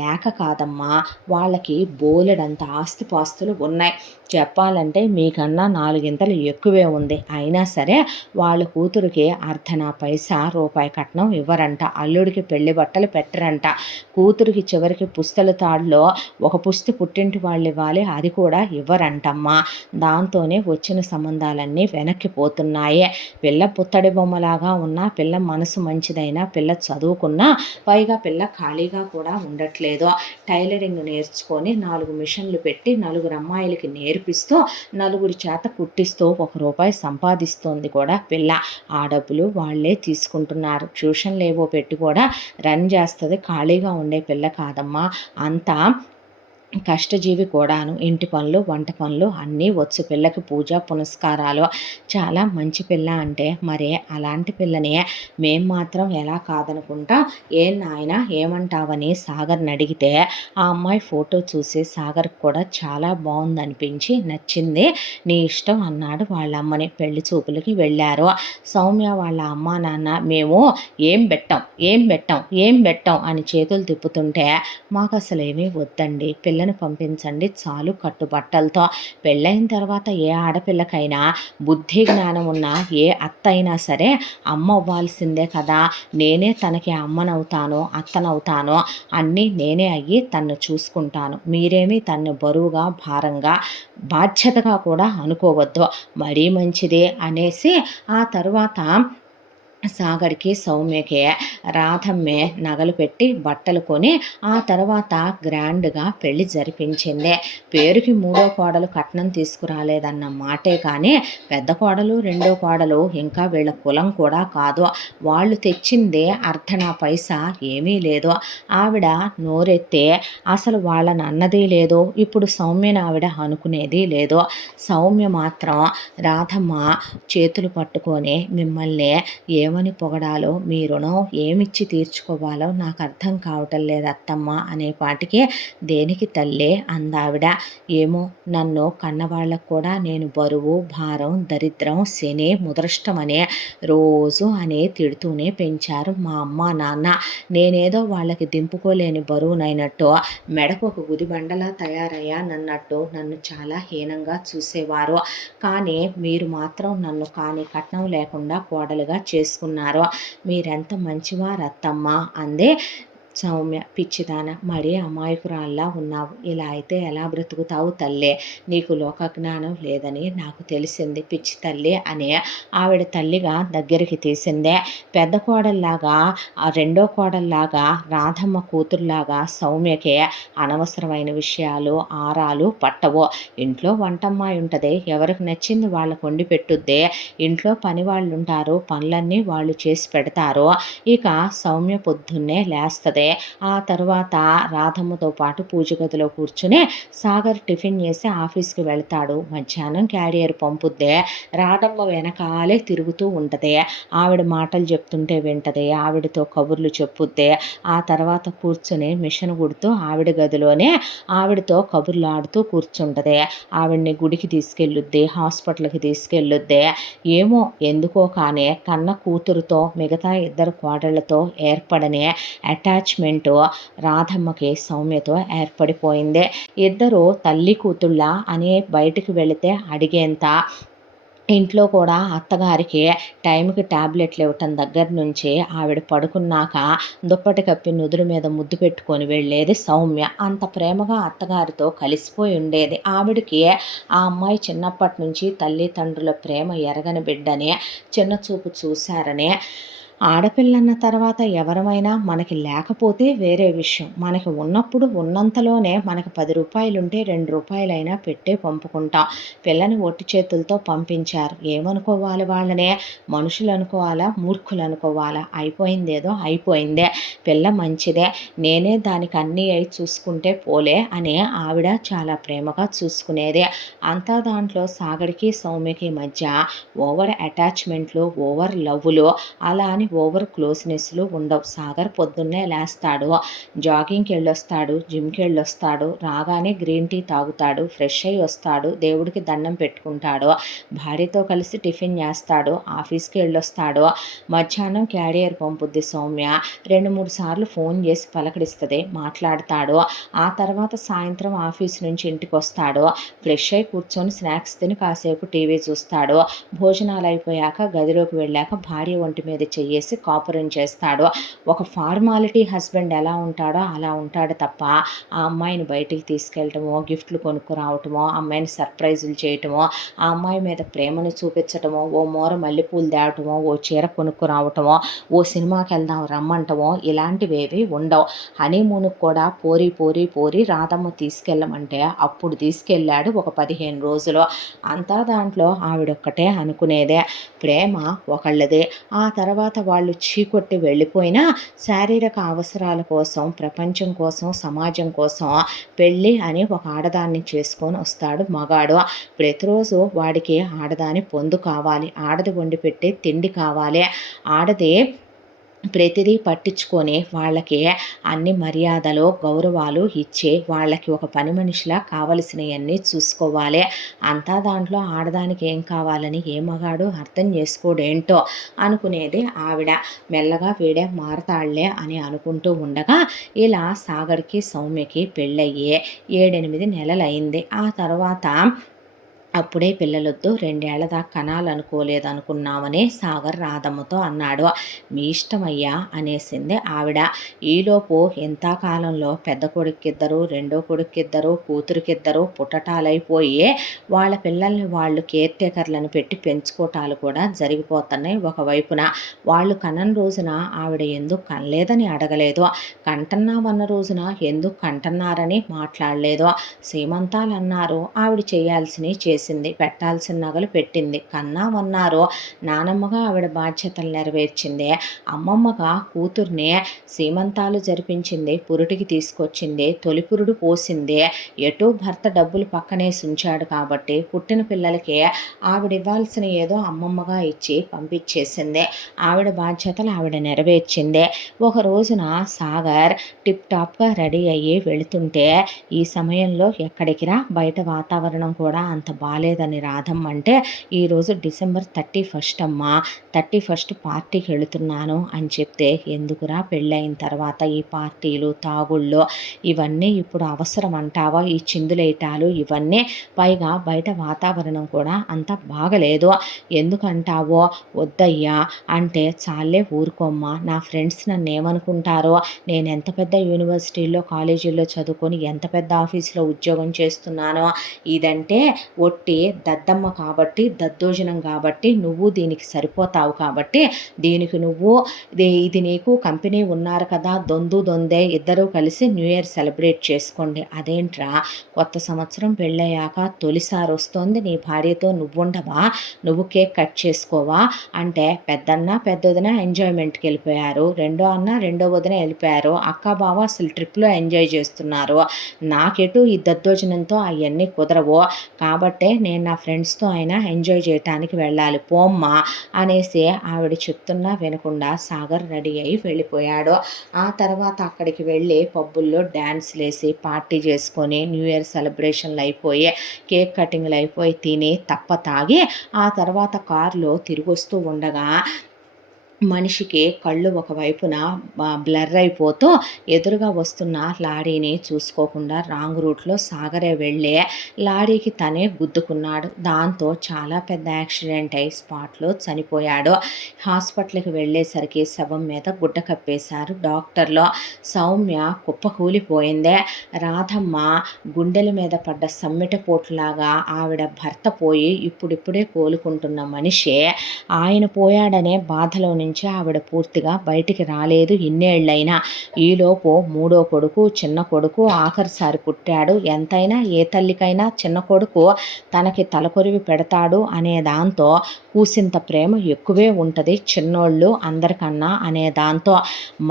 లేక కాదమ్మా, వాళ్ళకి బోలెడంత ఆస్తిపాస్తులు ఉన్నాయి, చెప్పాలంటే మీకన్నా నాలుగింతలు ఎక్కువే ఉంది, అయినా సరే వాళ్ళ కూతురికి అర్ధనా పైసా రూపాయి కట్నం ఇవ్వరంట, అల్లుడికి పెళ్లి బట్టలు పెట్టరంట, కూతురికి చివరికి పుస్తల తాడులో ఒక పుస్తి పుట్టింటి వాళ్ళు ఇవ్వాలి, అది కూడా ఇవ్వరంటమ్మా. దాంతోనే వచ్చిన సంబంధాలన్నీ వెనక్కిపోతున్నాయి. పిల్ల పుత్తడి బొమ్మలాగా ఉన్నా, పిల్ల మనసు మంచిదైనా, పిల్ల చదువుకున్నా, పైగా పిల్ల ఖాళీగా కూడా ఉండట్లేదు, టైలరింగ్ నేర్చుకొని 4 మిషన్లు పెట్టి నలుగురు అమ్మాయిలకి నేర్పిస్తూ నలుగురి చేత కుట్టిస్తూ ₹1 సంపాదిస్తోంది కూడా పిల్ల. ఆ డబ్బులు వాళ్ళే తీసుకుంటున్నారు, ట్యూషన్లు ఏవో పెట్టి కూడా రన్ చేస్తుంది, ఖాళీగా ఉండే పిల్ల కాదమ్మా, అంతా కష్టజీవి కూడాను, ఇంటి పనులు వంట పనులు అన్నీ వచ్చు పిల్లకి, పూజ పునస్కారాలు, చాలా మంచి పిల్ల అంటే, మరే అలాంటి పిల్లని మేం మాత్రం ఎలా కాదనుకుంటా, ఏం నాయన ఏమంటావని సాగర్ని అడిగితే, ఆ అమ్మాయి ఫోటో చూసి సాగర్కి కూడా చాలా బాగుందనిపించి నచ్చింది, నీ ఇష్టం అన్నాడు వాళ్ళ అమ్మని. పెళ్లి చూపులకి వెళ్ళారు. సౌమ్య వాళ్ళ అమ్మా నాన్న, మేము ఏం పెట్టాం అని చేతులు తిప్పుతుంటే, మాకు అసలు ఏమీ వద్దండి, పిల్లని పంపించండి చాలు కట్టుబట్టలతో, పెళ్ళైన తర్వాత ఏ ఆడపిల్లకైనా బుద్ధి జ్ఞానం ఉన్న ఏ అత్త అయినా సరే అమ్మ అవ్వాల్సిందే కదా, నేనే తనకి అమ్మనవుతాను అత్తనవుతాను, అన్నీ నేనే అయ్యి తన్ను చూసుకుంటాను, మీరేమీ తన్ను బరువుగా భారంగా బాధ్యతగా కూడా అనుకోవద్దు, మరీ మంచిదే అనేసి ఆ తర్వాత సాగర్కి సౌమ్యకి రాధమ్మే నగలు పెట్టి బట్టలు కొని ఆ తర్వాత గ్రాండ్గా పెళ్లి జరిపించింది. పేరుకి మూడో కోడలు కట్నం తీసుకురాలేదన్న మాటే కానీ పెద్ద కోడలు రెండో కోడలు ఇంకా వీళ్ళ కులం కూడా కాదు, వాళ్ళు తెచ్చిందే అర్ధనా పైసా ఏమీ లేదు. ఆవిడ నోరెత్తే అసలు వాళ్ళని అన్నది లేదు, ఇప్పుడు సౌమ్యని ఆవిడ అనుకునేది లేదు. సౌమ్య మాత్రం రాధమ్మ చేతులు పట్టుకొని, మిమ్మల్ని ఏమని పొగడాలో, మీ రుణం ఏమిచ్చి తీర్చుకోవాలో నాకు అర్థం కావటం లేదు అత్తమ్మ అనేపాటికి, దేనికి తల్లే అందావిడ. ఏమో, నన్ను కన్నవాళ్ళకు కూడా నేను బరువు, భారం, దరిద్రం, శని, ముదృష్టమనే రోజు అనే తిడుతూనే పెంచారు మా అమ్మ నాన్న. నేనేదో వాళ్ళకి దింపుకోలేని బరువునైనట్టు, మెడకు ఒక గుదిబండలా తయారయ్యానన్నట్టు నన్ను చాలా హీనంగా చూసేవారు. కానీ మీరు మాత్రం నన్ను కాని కట్నం లేకుండా కోడలుగా చేసుకున్నారు. మీరెంత మంచివారు అత్తమ్మ అందే సౌమ్య. పిచ్చిదాన, మరీ అమాయకురాల్లా ఉన్నావు. ఇలా అయితే ఎలా బ్రతుకుతావు తల్లే? నీకు లోకజ్ఞానం లేదని నాకు తెలిసింది పిచ్చి తల్లి అని ఆవిడ తల్లిగా దగ్గరికి తీసిందే. పెద్ద కోడల్లాగా, ఆ రెండో కోడల్లాగా, రాధమ్మ కూతురులాగా సౌమ్యకే అనవసరమైన విషయాలు, ఆరాలు పట్టవు. ఇంట్లో వంటమ్మాయి ఉంటుంది, ఎవరికి నచ్చింది వాళ్ళకు వండి పెట్టుద్దే. ఇంట్లో పని వాళ్ళు ఉంటారు, పనులన్నీ వాళ్ళు చేసి పెడతారు. ఇక సౌమ్య పొద్దున్నే లేస్తుంది. ఆ తర్వాత రాధమ్మతో పాటు పూజ గదిలో కూర్చుని సాగర్ టిఫిన్ చేసి ఆఫీస్కి వెళ్తాడు. మధ్యాహ్నం క్యారియర్ పంపుద్దే. రాధమ్మ వెనకాలే తిరుగుతూ ఉంటుంది. ఆవిడ మాటలు చెప్తుంటే వింటది, ఆవిడతో కబుర్లు చెప్పుద్దే. ఆ తర్వాత కూర్చుని మిషన్ కుడుతూ ఆవిడ గదిలోనే ఆవిడతో కబుర్లు ఆడుతూ కూర్చుంటుంది. ఆవిడ్ని గుడికి తీసుకెళ్ళుద్ది, హాస్పిటల్కి తీసుకెళ్ళుద్ది. ఏమో ఎందుకో కానీ కన్న కూతురుతో మిగతా ఇద్దరు కోడళ్లతో ఏర్పడని అటాచ్మెంటు రాధమ్మకి సౌమ్యతో ఏర్పడిపోయింది. ఇద్దరు తల్లి కూతుళ్ళ అని బయటికి వెళితే అడిగేంత, ఇంట్లో కూడా అత్తగారికి టైంకి టాబ్లెట్లు ఇవ్వటం దగ్గర నుంచి ఆవిడ పడుకున్నాక దుప్పటి కప్పి నుదురు మీద ముద్దు పెట్టుకొని వెళ్ళేది సౌమ్య. అంత ప్రేమగా అత్తగారితో కలిసిపోయి ఉండేది. ఆవిడకి ఆ అమ్మాయి చిన్నప్పటి నుంచి తల్లిదండ్రుల ప్రేమ ఎరగని బిడ్డని చిన్న చూపు చూశారని. ఆడపిల్లన్న తర్వాత ఎవరమైనా మనకి లేకపోతే వేరే విషయం. మనకి ఉన్నప్పుడు ఉన్నంతలోనే మనకి 10 రూపాయలుంటే 2 రూపాయలైనా పెట్టే పంపుకుంటాం. పిల్లని ఒట్టి చేతులతో పంపించారు. ఏమనుకోవాలి వాళ్ళనే? మనుషులు అనుకోవాలా, మూర్ఖులు అనుకోవాలా? అయిపోయిందేదో అయిపోయిందే. పిల్ల మంచిదే, నేనే దానికి అన్నీ అయి చూసుకుంటే పోలే అని ఆవిడ చాలా ప్రేమగా చూసుకునేది. అంతా దాంట్లో సాగర్కి సౌమ్యకి మధ్య ఓవర్ అటాచ్మెంట్లు, ఓవర్ లవ్వులు, అలా అని ఓవర్ క్లోజ్నెస్లు ఉండవు. సాగర్ పొద్దున్నే లేస్తాడు, జాగింగ్కి వెళ్ళొస్తాడు, జిమ్కి వెళ్ళొస్తాడు, రాగానే గ్రీన్ టీ తాగుతాడు, ఫ్రెష్ అయ్యి వస్తాడు, దేవుడికి దండం పెట్టుకుంటాడు, భార్యతో కలిసి టిఫిన్ చేస్తాడు, ఆఫీస్కి వెళ్ళొస్తాడు. మధ్యాహ్నం క్యారియర్ పంపుద్ది సౌమ్య. 2-3 సార్లు ఫోన్ చేసి పలకరిస్తుంది, మాట్లాడతాడు. ఆ తర్వాత సాయంత్రం ఆఫీస్ నుంచి ఇంటికి వస్తాడు, ఫ్రెష్ అయి కూర్చొని స్నాక్స్ తిని కాసేపు టీవీ చూస్తాడు. భోజనాలు అయిపోయాక గదిలోకి వెళ్ళాక భార్య ఒంటి మీద చెయ్యేసి కాపురం చేస్తాడు. ఒక ఫార్మాలిటీ హస్బెండ్ ఎలా ఉంటాడో అలా ఉంటాడు తప్ప ఆ అమ్మాయిని బయటికి తీసుకెళ్ళటమో, గిఫ్ట్లు కొనుక్కురావటమో, అమ్మాయిని సర్ప్రైజులు చేయటమో, ఆ అమ్మాయి మీద ప్రేమను చూపించటమో, ఓ మూర మల్లెపూలు తేవటమో, ఓ చీర కొనుక్కురావటమో, ఓ సినిమాకి వెళ్దాం రమ్మంటమో ఇలాంటివేవి ఉండవు. హనీమూన్కి కూడా పోరి పోరి పోరి రాధమ్మ తీసుకెళ్ళమంటే అప్పుడు తీసుకెళ్ళాడు ఒక 15 రోజులు. అంతా దాంట్లో ఆవిడొక్కటే అనుకునేదే, ప్రేమ ఒకళ్ళదే. ఆ తర్వాత వాళ్ళు చీకొట్టి వెళ్ళిపోయినా శారీరక అవసరాల కోసం, ప్రపంచం కోసం, సమాజం కోసం పెళ్ళి అని ఒక ఆడదాన్ని చేసుకొని వస్తాడు మగాడు. ప్రతిరోజు వాడికి ఆడదాని పొందు కావాలి, ఆడది వండి పెట్టే తిండి కావాలి. ఆడది ప్రతిదీ పట్టించుకొని వాళ్ళకి అన్ని మర్యాదలు, గౌరవాలు ఇచ్చి వాళ్ళకి ఒక పని మనిషిలా కావలసినవన్నీ చూసుకోవాలి. అంతా దాంట్లో ఆడదానికి ఏం కావాలని ఏ మగాడు అర్థం చేసుకోడేంటో అనుకునేది ఆవిడ. మెల్లగా వీడే మారతాళ్లే అని అనుకుంటూ ఉండగా ఇలా సాగర్కి సౌమ్యకి పెళ్ళయ్యి 7-8 నెలలైంది. ఆ తర్వాత అప్పుడే పిల్లలొద్దు, 2 ఏళ్ల దాకా కనాలనుకోలేదనుకున్నామని సాగర్ రాధమ్మతో అన్నాడు. మీ ఇష్టమయ్యా అనేసింది ఆవిడ. ఈలోపు ఎంతకాలంలో పెద్ద కొడుక్కిద్దరు, రెండో కొడుక్కిద్దరు, కూతురికిద్దరు పుట్టటాలైపోయి వాళ్ళ పిల్లల్ని వాళ్ళు కేర్ టేకర్లను పెట్టి పెంచుకోవటాలు కూడా జరిగిపోతున్నాయి. ఒకవైపున వాళ్ళు కనని రోజున ఆవిడ ఎందుకు కనలేదని అడగలేదు, కంటన్నామన్న రోజున ఎందుకు కంటన్నారని మాట్లాడలేదు. సీమంతాలు అన్నారు, ఆవిడ చేయాల్సినవి చేసింది. చేసింది, పెట్టాల్సిన నగలు పెట్టింది, కన్నా ఉన్నారు. నానమ్మగా ఆవిడ బాధ్యతలు నెరవేర్చింది. అమ్మమ్మగా కూతుర్ని సీమంతాలు జరిపించింది, పురుటికి తీసుకొచ్చింది, తొలి పురుడు పోసింది. ఎటూ భర్త డబ్బులు పక్కనేసి ఉంచాడు కాబట్టి పుట్టిన పిల్లలకి ఆవిడ ఇవ్వాల్సిన ఏదో అమ్మమ్మగా ఇచ్చి పంపించేసింది. ఆవిడ బాధ్యతలు ఆవిడ నెరవేర్చింది. ఒక రోజున సాగర్ టిప్ టాప్గా రెడీ అయ్యి వెళుతుంటే ఈ సమయంలో ఎక్కడికి రా, బయట వాతావరణం కూడా అంత బాలేదని రాధమ్మ అంటే, ఈరోజు డిసెంబర్ 31 అమ్మా, 31 పార్టీకి వెళుతున్నాను అని చెప్తే, ఎందుకురా పెళ్ళైన తర్వాత ఈ పార్టీలు తాగుళ్ళు ఇవన్నీ ఇప్పుడు అవసరం అంటావా, ఈ చిందులేయటాలు ఇవన్నీ, పైగా బయట వాతావరణం కూడా అంత బాగలేదు, ఎందుకంటావో, వద్దయ్యా అంటే, చాలే ఊరుకోమ్మా, నా ఫ్రెండ్స్ నన్ను ఏమనుకుంటారో, నేను ఎంత పెద్ద యూనివర్సిటీల్లో కాలేజీల్లో చదువుకొని ఎంత పెద్ద ఆఫీస్లో ఉద్యోగం చేస్తున్నానో, ఇదంటే ఒట్టి దద్దమ్మ కాబట్టి, దద్దోజనం కాబట్టి, నువ్వు దీనికి సరిపోతావు కాబట్టి, దీనికి నువ్వు ఇది నీకు కంపెనీ ఉన్నారు కదా, దొందే ఇద్దరూ కలిసి న్యూ ఇయర్ సెలబ్రేట్ చేసుకోండి. అదేంట్రా, కొత్త సంవత్సరం పెళ్ళయ్యాక తొలిసారి వస్తోంది, నీ భార్యతో నువ్వుండవా, నువ్వు కేక్ కట్ చేసుకోవా అంటే, పెద్దన్న పెద్దొదిన ఎంజాయ్మెంట్కి వెళ్ళిపోయారు, రెండో అన్న రెండో వదిన వెళ్ళిపోయారు, అక్క బావ అసలు ట్రిప్లో ఎంజాయ్ చేస్తున్నారు, నాకెటు ఈ దద్దోజనంతో అవన్నీ కుదరవు, కాబట్టే నేను నా ఫ్రెండ్స్తో అయినా ఎంజాయ్ చేయటానికి వెళ్ళాలి పోమ్మా అనేసి ఆవిడ చెప్తున్నా వినకుండా సాగర్ రెడీ అయ్యి వెళ్ళిపోయాడు. ఆ తర్వాత అక్కడికి వెళ్ళి పబ్బుల్లో డ్యాన్స్లు వేసి పార్టీ చేసుకొని న్యూ ఇయర్ సెలబ్రేషన్లు అయిపోయి కేక్ కటింగ్లు అయిపోయి తిని తప్ప తాగి ఆ తర్వాత కారులో తిరిగి వస్తూ ఉండగా మనిషికి కళ్ళు ఒకవైపున బ్లర్ అయిపోతూ ఎదురుగా వస్తున్న లారీని చూసుకోకుండా రాంగ్ రూట్లో సాగరే వెళ్ళి లారీకి తనే గుద్దుకున్నాడు. దాంతో చాలా పెద్ద యాక్సిడెంట్ అయి స్పాట్లో చనిపోయాడు. హాస్పిటల్కి వెళ్ళేసరికి శవం మీద గుడ్డ కప్పేశారు డాక్టర్లు. సౌమ్య కుప్పకూలిపోయిందే. రాధమ్మ గుండెల మీద పడ్డ సమ్మిట పోట్లాగా ఆవిడ భర్త పోయి ఇప్పుడిప్పుడే కోలుకుంటున్న మనిషి ఆయన పోయాడనే బాధలో నుంచి ఆవిడ పూర్తిగా బయటికి రాలేదు ఇన్నేళ్లైనా. ఈలోపు మూడో కొడుకు చిన్న కొడుకు ఆఖరిసారి పుట్టాడు. ఎంతైనా ఏ తల్లికైనా చిన్న కొడుకు తనకి తలకొరివి పెడతాడు అనే దాంతో కూసింత ప్రేమ ఎక్కువే ఉంటుంది చిన్నోళ్ళు అందరికన్నా అనే దాంతో.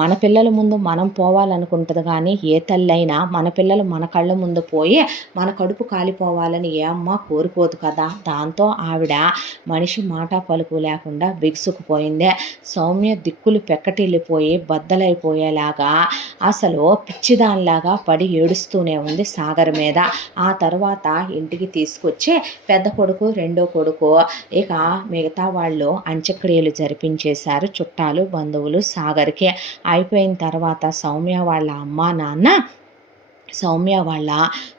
మన పిల్లల ముందు మనం పోవాలనుకుంటుంది కానీ ఏ తల్లి అయినా మన పిల్లలు మన కళ్ళ ముందు పోయి మన కడుపు కాలిపోవాలని ఏ అమ్మ కోరుకోదు కదా. దాంతో ఆవిడ మనిషి మాట పలుకు లేకుండా బిగుసుకుపోయిందే. సౌమ్య దిక్కులు పెక్కటిల్లిపోయి బద్దలైపోయేలాగా అసలు పిచ్చిదానిలాగా పడి ఏడుస్తూనే ఉంది సాగర్ మీద. ఆ తర్వాత ఇంటికి తీసుకొచ్చి పెద్ద కొడుకు రెండో కొడుకు ఇక మిగతా వాళ్ళు అంత్యక్రియలు జరిపించేశారు చుట్టాలు బంధువులు సాగర్కి. అయిపోయిన తర్వాత సౌమ్య వాళ్ళ అమ్మా నాన్న సౌమ్య వాళ్ళ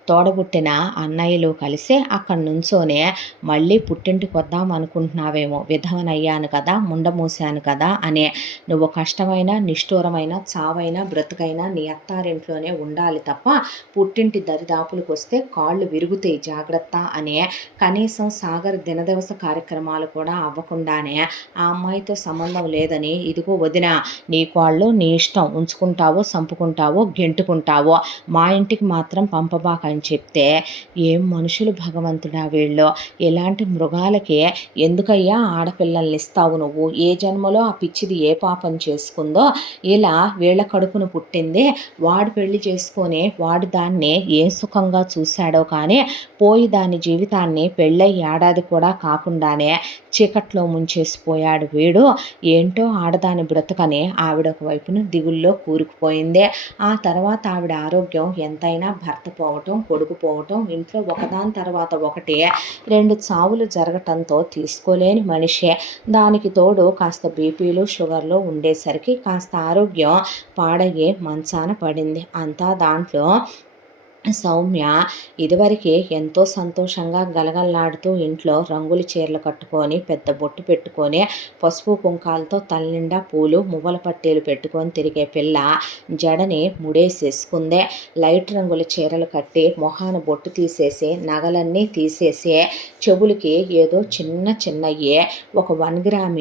తోడబుట్టిన అన్నయ్యలు కలిసి అక్కడి నుంచోనే మళ్ళీ పుట్టింటికి వద్దాం అనుకుంటున్నావేమో, విధవనయ్యాను కదా, ముండమూసాను కదా అని, నువ్వు కష్టమైన నిష్ఠూరమైన చావైనా బ్రతుకైనా నీ అత్తారింట్లోనే ఉండాలి తప్ప పుట్టింటి దరిదాపులకు వస్తే కాళ్ళు విరుగుతాయి జాగ్రత్త అని కనీసం సాగర్ దినదివస కార్యక్రమాలు కూడా అవ్వకుండానే ఆ అమ్మాయితో సంబంధం లేదని, ఇదిగో వదిన నీ కాళ్ళు నీ ఇష్టం, ఉంచుకుంటావో సంపుకుంటావో గెంటుకుంటావో, మా ఇంటికి మాత్రం పంపబాకని చెప్తే, ఏం మనుషులు భగవంతుడా వీళ్ళు, ఎలాంటి మృగాలకి ఎందుకయ్యా ఆడపిల్లల్ని ఇస్తావు నువ్వు, ఏ జన్మలో ఆ పిచ్చిది ఏ పాపం చేసుకుందో ఇలా వీళ్ళ కడుపున పుట్టింది, వాడు పెళ్లి చేసుకొని వాడు దాన్ని ఏం సుఖంగా చూశాడో కానీ పోయి దాని జీవితాన్ని పెళ్ళై ఏడాది కూడా కాకుండానే చీకట్లో ముంచేసిపోయాడు వీడు, ఏంటో ఆడదాని బ్రతుకని ఆవిడ ఒక వైపున దిగుల్లో కూరుకుపోయింది. ఆ తర్వాత ఆవిడ ఆరోగ్యం ఎంతైనా భర్త పోవటం కొడుకు పోవటం ఇంట్లో ఒకదాని తర్వాత ఒకటి 2 చావులు జరగటంతో తీసుకోలేని మనిషే. దానికి తోడు కాస్త బీపీలు షుగర్లు ఉండేసరికి కాస్త ఆరోగ్యం పాడయ్యే మంచాన పడింది. అంతా దాంట్లో సౌమ్య ఇదివరకే ఎంతో సంతోషంగా గలగల్లాడుతూ ఇంట్లో రంగుల చీరలు కట్టుకొని పెద్ద బొట్టు పెట్టుకొని పసుపు కుంకాలతో తలనిండా పూలు మువ్వల పట్టేలు పెట్టుకొని తిరిగే పిల్ల జడని ముడేసేసుకుందే. లైట్ రంగుల చీరలు కట్టి మొహాన బొట్టు తీసేసి నగలన్నీ తీసేసి చెవులకి ఏదో చిన్నయ్యే ఒక 1 గ్రామ్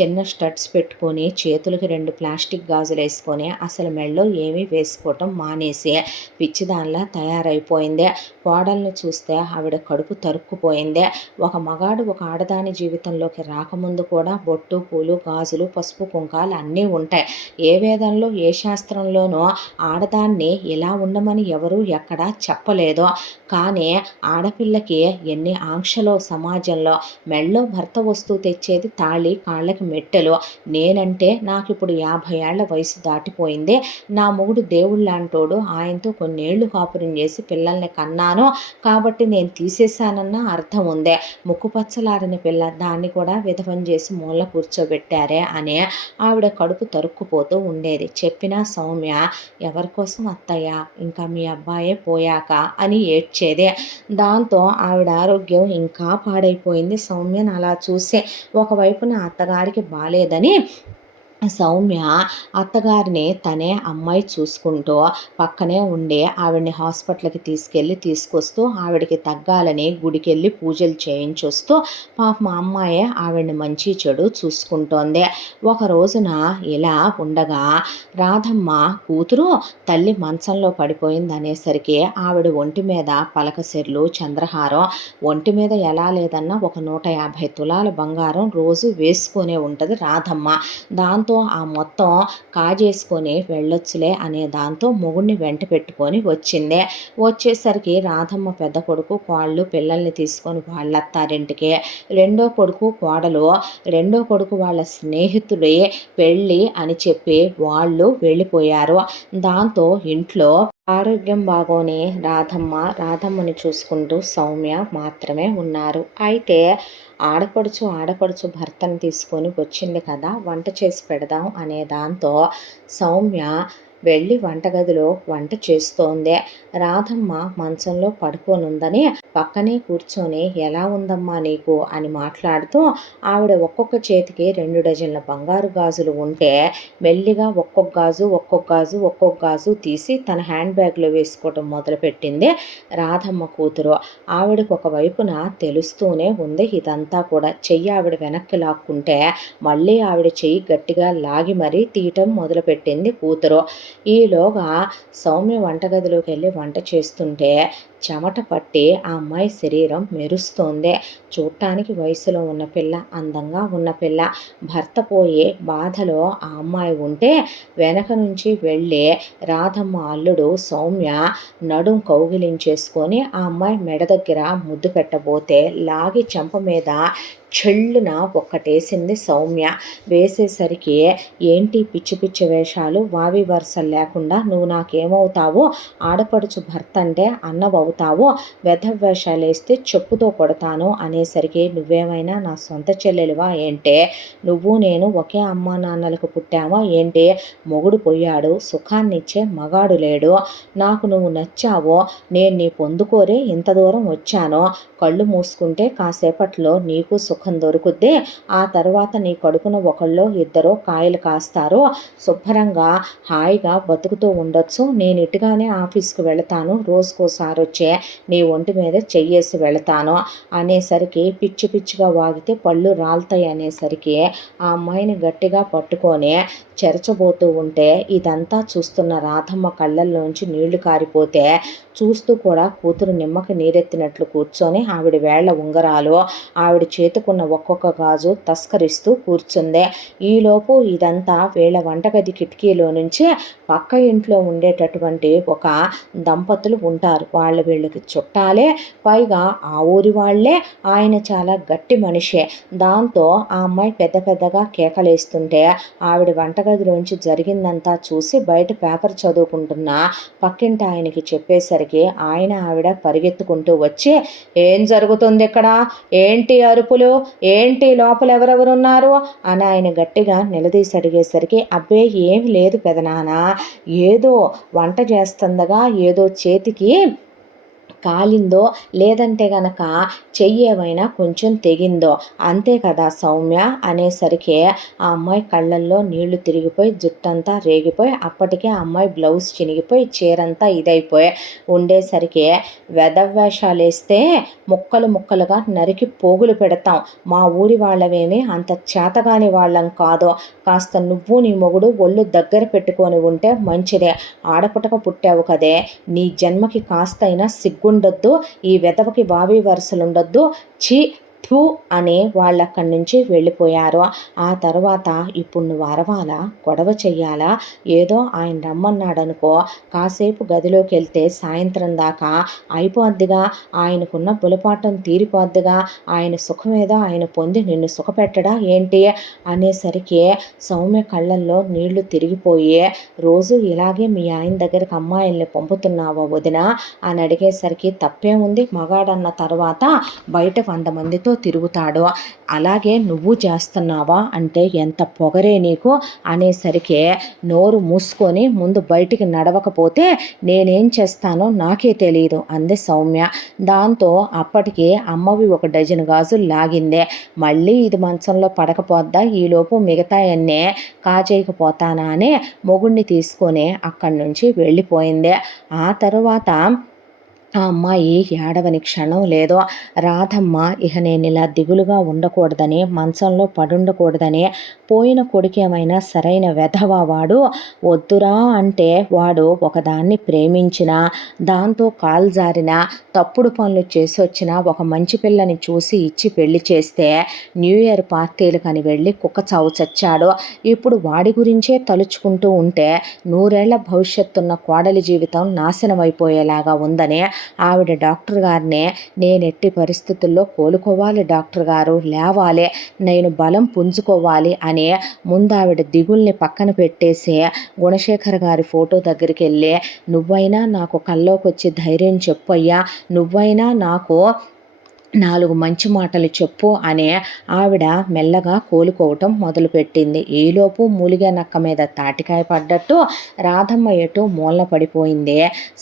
చిన్న స్టడ్స్ పెట్టుకొని చేతులకి 2 ప్లాస్టిక్ గాజులు వేసుకొని అసలు మెళ్ళో ఏమీ వేసుకోవటం మానేసి పిచ్చిదానిలా తయారైపోయింది. కోడల్ని చూస్తే ఆవిడ కడుపు తరుక్కుపోయింది. ఒక మగాడు ఒక ఆడదాని జీవితంలోకి రాకముందు కూడా బొట్టు, పూలు, గాజులు, పసుపు, కుంకాలు అన్నీ ఉంటాయి. ఏ వేదంలో ఏ శాస్త్రంలోనూ ఆడదాన్ని ఇలా ఉండమని ఎవరూ ఎక్కడా చెప్పలేదు. కానీ ఆడపిల్లకి ఎన్ని ఆంక్షలో సమాజంలో. మెళ్ళో భర్త వస్తువు తెచ్చేది తాళి, కాళ్ళకి మెట్టెలు. నేనంటే నాకు ఇప్పుడు 50 ఏళ్ల వయసు దాటిపోయింది. నా మొగుడు దేవుళ్ళంటోడు, ఆయనతో కొన్నేళ్లు కాపురం చేసి పిల్లల్ని కన్నాను కాబట్టి నేను తీసేశానన్న అర్థం ఉందే. ముక్కుపచ్చలారని పిల్ల, దాన్ని కూడా విధవం చేసి మూల కూర్చోబెట్టారే అని ఆవిడ కడుపు తరుక్కుపోతూ ఉండేది. చెప్పినా సౌమ్య ఎవరికోసం అత్తయ్య, ఇంకా మీ అబ్బాయే పోయాక అని ఏడ్చేది. దాంతో ఆవిడ ఆరోగ్యం ఇంకా పాడైపోయింది. సౌమ్యను అలా చూసి ఒకవైపున అత్తగారికి బాలేదని సౌమ్య అత్తగారిని తనే అమ్మాయి చూసుకుంటూ పక్కనే ఉండి ఆవిడ్ని హాస్పిటల్కి తీసుకొస్తూ ఆవిడకి తగ్గాలని గుడికెళ్ళి పూజలు చేయించొస్తూ పాపం మా అమ్మాయే ఆవిడ్ని మంచి చెడు చూసుకుంటోంది. ఒక రోజున ఇలా ఉండగా రాధమ్మ కూతురు తల్లి మంచంలో పడిపోయింది అనేసరికి ఆవిడ ఒంటి మీద పలకసెర్లు, చంద్రహారం, ఒంటి మీద ఎలా లేదన్నా ఒక 150 తులాల బంగారం రోజు వేసుకునే ఉంటుంది రాధమ్మ. దాంతో ఆ మొత్తం కాజేసుకొని వెళ్ళొచ్చులే అనే దాంతో మొగుడిని వెంట పెట్టుకొని వచ్చింది. వచ్చేసరికి రాధమ్మ పెద్ద కొడుకు కోళ్ళు పిల్లల్ని తీసుకొని వాళ్ళ అత్తారింటికి, రెండో కొడుకు కోడలు, రెండో కొడుకు వాళ్ళ స్నేహితుడి పెళ్ళి అని చెప్పి వాళ్ళు వెళ్ళిపోయారు. దాంతో ఇంట్లో ఆరోగ్యం బాగోని రాధమ్మని చూసుకుంటూ సౌమ్య మాత్రమే ఉన్నారు. అయితే ఆడపడుచు భర్తను తీసుకొని వచ్చింది కదా, వంట చేసి పెడదాం అనే దాంతో సౌమ్య వెళ్ళి వంటగదిలో వంట చేస్తోంది. రాధమ్మ మంచంలో పడుకోనుందని పక్కనే కూర్చొని ఎలా ఉందమ్మా నీకు అని మాట్లాడుతూ ఆవిడ ఒక్కొక్క చేతికి 2 డజన్ల బంగారు గాజులు ఉంటే మెల్లిగా ఒక్కొక్క గాజు తీసి తన హ్యాండ్ బ్యాగ్లో వేసుకోవటం మొదలుపెట్టింది రాధమ్మ కూతురు. ఆవిడకు ఒకవైపున తెలుస్తూనే ఉంది ఇదంతా కూడా. చెయ్యి ఆవిడ వెనక్కి లాక్కుంటే మళ్ళీ ఆవిడ చెయ్యి గట్టిగా లాగి మరీ తీయటం మొదలుపెట్టింది కూతురు. ఈలోగా సౌమ్య వంటగదిలోకి వెళ్ళి వంట చేస్తుంటే చెమట పట్టి ఆ అమ్మాయి శరీరం మెరుస్తోంది. చూడటానికి వయసులో ఉన్న పిల్ల, అందంగా ఉన్న పిల్ల. భర్త పోయే బాధలో ఆ అమ్మాయి ఉంటే వెనక నుంచి వెళ్ళి రాధమ్మ అల్లుడు సౌమ్య నడుం కౌగిలించేసుకొని ఆ అమ్మాయి మెడ దగ్గర ముద్దు పెట్టబోతే లాగి చెంప మీద చెల్లున ఒక్కటేసింది సౌమ్య. వేసేసరికి ఏంటి పిచ్చి పిచ్చి వేషాలు, వావి వరుసలు లేకుండా నువ్వు నాకేమవుతావు, ఆడపడుచు భర్త అంటే అన్నవవుతావు, వెధవ వేషాలు వేస్తే చెప్పుతో కొడతాను అనేసరికి నువ్వేమైనా నా సొంత చెల్లెలివా ఏంటే, నువ్వు నేను ఒకే అమ్మా నాన్నలకు పుట్టావా ఏంటి, మొగుడు పోయాడు, సుఖాన్నిచ్చే మగాడు లేడు, నాకు నువ్వు నచ్చావో, నేను నీ పొందుకోరే ఇంత దూరం వచ్చాను, కళ్ళు మూసుకుంటే కాసేపట్లో నీకు సుఖం దొరుకుద్ది, ఆ తర్వాత నీ కడుపున ఒకళ్ళో ఇద్దరో కాయలు కాస్తారు, శుభ్రంగా హాయిగా బతుకుతూ ఉండొచ్చు, నేను ఇటుగానే ఆఫీస్కి వెళతాను, రోజుకోసారి వచ్చే నీ ఒంటి మీద చెయ్యేసి వెళతాను అనేసరికి పిచ్చి పిచ్చిగా వాగితే పళ్ళు రాలుతాయి అనేసరికి ఆ అమ్మాయిని గట్టిగా పట్టుకొని చెరచబోతూ ఉంటే ఇదంతా చూస్తున్న రాధమ్మ కళ్ళల్లోంచి నీళ్లు కారిపోతే చూస్తూ కూడా కూతురు నిమ్మకి నీరెత్తినట్లు కూర్చొని ఆవిడ వేళ్ల ఉంగరాలు, ఆవిడ చేతుకున్న ఒక్కొక్క గాజు తస్కరిస్తూ కూర్చుందే. ఈలోపు ఇదంతా వీళ్ళ వంటగది కిటికీలో నుంచి పక్క ఇంట్లో ఉండేటటువంటి ఒక దంపతులు ఉంటారు. వీళ్ళకి చుట్టాలే, పైగా ఆ ఊరి వాళ్ళే. ఆయన చాలా గట్టి మనిషే. దాంతో ఆ అమ్మాయి పెద్దగా కేకలేస్తుంటే ఆవిడ వంటగదిలోంచి జరిగిందంతా చూసి బయట పేపర్ చదువుకుంటున్న పక్కింటి ఆయనకి చెప్పేసరికి ఆయన ఆవిడ పరిగెత్తుకుంటూ వచ్చి ఏం జరుగుతుంది ఇక్కడ, ఏంటి అరుపులు, ఏంటి లోపల ఎవరెవరున్నారు అని ఆయన గట్టిగా నిలదీసి అడిగేసరికి అబ్బే ఏమి లేదు పెదనాన్న, ఏదో వంట చేస్తుండగా ఏదో చేతికి కాలిందో లేదంటే గనక చెయ్యి ఏమైనా కొంచెం తెగిందో అంతే కదా సౌమ్య అనేసరికి ఆ అమ్మాయి కళ్ళల్లో నీళ్లు తిరిగిపోయి జుట్టు జుట్టంతా రేగిపోయి అప్పటికే అమ్మాయి బ్లౌజ్ చినిగిపోయి చీరంతా ఇదైపోయి ఉండేసరికి వెధవేషాలు వేస్తే ముక్కలు ముక్కలుగా నరికి పోగులు పెడతాం. మా ఊరి వాళ్ళమేమి అంత చేతగాని వాళ్ళం కాదు. కాస్త నువ్వు నీ మొగుడు ఒళ్ళు దగ్గర పెట్టుకొని ఉంటే మంచిదే. ఆడపుటక పుట్టావు కదే, నీ జన్మకి కాస్తైనా సిగ్గుండొద్దు, ఈ వెధవకి బావి వరుసలుండొద్దు, ఛీ థూ అని వాళ్ళక్కడి నుంచి వెళ్ళిపోయారు. ఆ తర్వాత ఇప్పుడు నువ్వు అరవాలా, గొడవ చెయ్యాలా? ఏదో ఆయన రమ్మన్నాడనుకో, కాసేపు గదిలోకి వెళ్తే సాయంత్రం దాకా అయిపోద్దిగా, ఆయనకున్న బులపాటం తీరిపోద్దిగా, ఆయన సుఖమేదో ఆయన పొంది నిన్ను సుఖపెట్టడా ఏంటి అనేసరికి సౌమ్య కళ్ళల్లో నీళ్లు తిరిగిపోయి, రోజు ఇలాగే మీ ఆయన దగ్గరికి అమ్మాయిల్ని పంపుతున్నావా వదిన అని అడిగేసరికి తప్పేముంది, మగాడన్న తర్వాత బయట 100 మందితో తిరుగుతాడు, అలాగే నువ్వు చేస్తున్నావా అంటే ఎంత పొగరే నీకు అనేసరికి నోరు మూసుకొని ముందు బయటికి నడవకపోతే నేనేం చేస్తానో నాకే తెలియదు అంది సౌమ్య. దాంతో అప్పటికి అమ్మవి 1 డజన్ గాజులు లాగిందే. మళ్ళీ ఇది మంచంలో పడకపోద్దా, ఈలోపు మిగతాయన్నే కాజేయకపోతానా అని మొగుడిని తీసుకొని అక్కడి నుంచి వెళ్ళిపోయింది. ఆ తరువాత ఆ అమ్మాయి ఏడవని క్షణం లేదో. రాధమ్మ ఇక నేను ఇలా దిగులుగా ఉండకూడదని, మంచంలో పడుండకూడదని, పోయిన కొడుకేమైనా సరైన వెధవా వాడు, వద్దురా అంటే వాడు ఒకదాన్ని ప్రేమించిన, దాంతో కాల్జారిన, తప్పుడు పనులు చేసి వచ్చిన ఒక మంచి పిల్లని చూసి ఇచ్చి పెళ్లి చేస్తే న్యూ ఇయర్ పార్టీలకని వెళ్ళి కుక్క చావు చచ్చాడు. ఇప్పుడు వాడి గురించే తలుచుకుంటూ ఉంటే 100 ఏళ్ల భవిష్యత్తున్న కోడలి జీవితం నాశనం అయిపోయేలాగా ఉందని ఆవిడ డాక్టర్ గారినే, నేను ఎట్టి పరిస్థితుల్లో కోలుకోవాలి డాక్టర్ గారు, లేవాలి, నేను బలం పుంజుకోవాలి అని ముందు ఆవిడ దిగుల్ని పక్కన పెట్టేసి గుణశేఖర్ గారి ఫోటో దగ్గరికి వెళ్ళి, నువ్వైనా నాకు కల్లోకి వచ్చి ధైర్యం చెప్పయ్యా, నువ్వైనా నాకు 4 మంచి మాటలు చెప్పు అని ఆవిడ మెల్లగా కోలుకోవటం మొదలుపెట్టింది. ఈలోపు మూలిగే నక్క మీద తాటికాయ పడ్డట్టు రాధమ్మ ఎటు మూలన పడిపోయింది.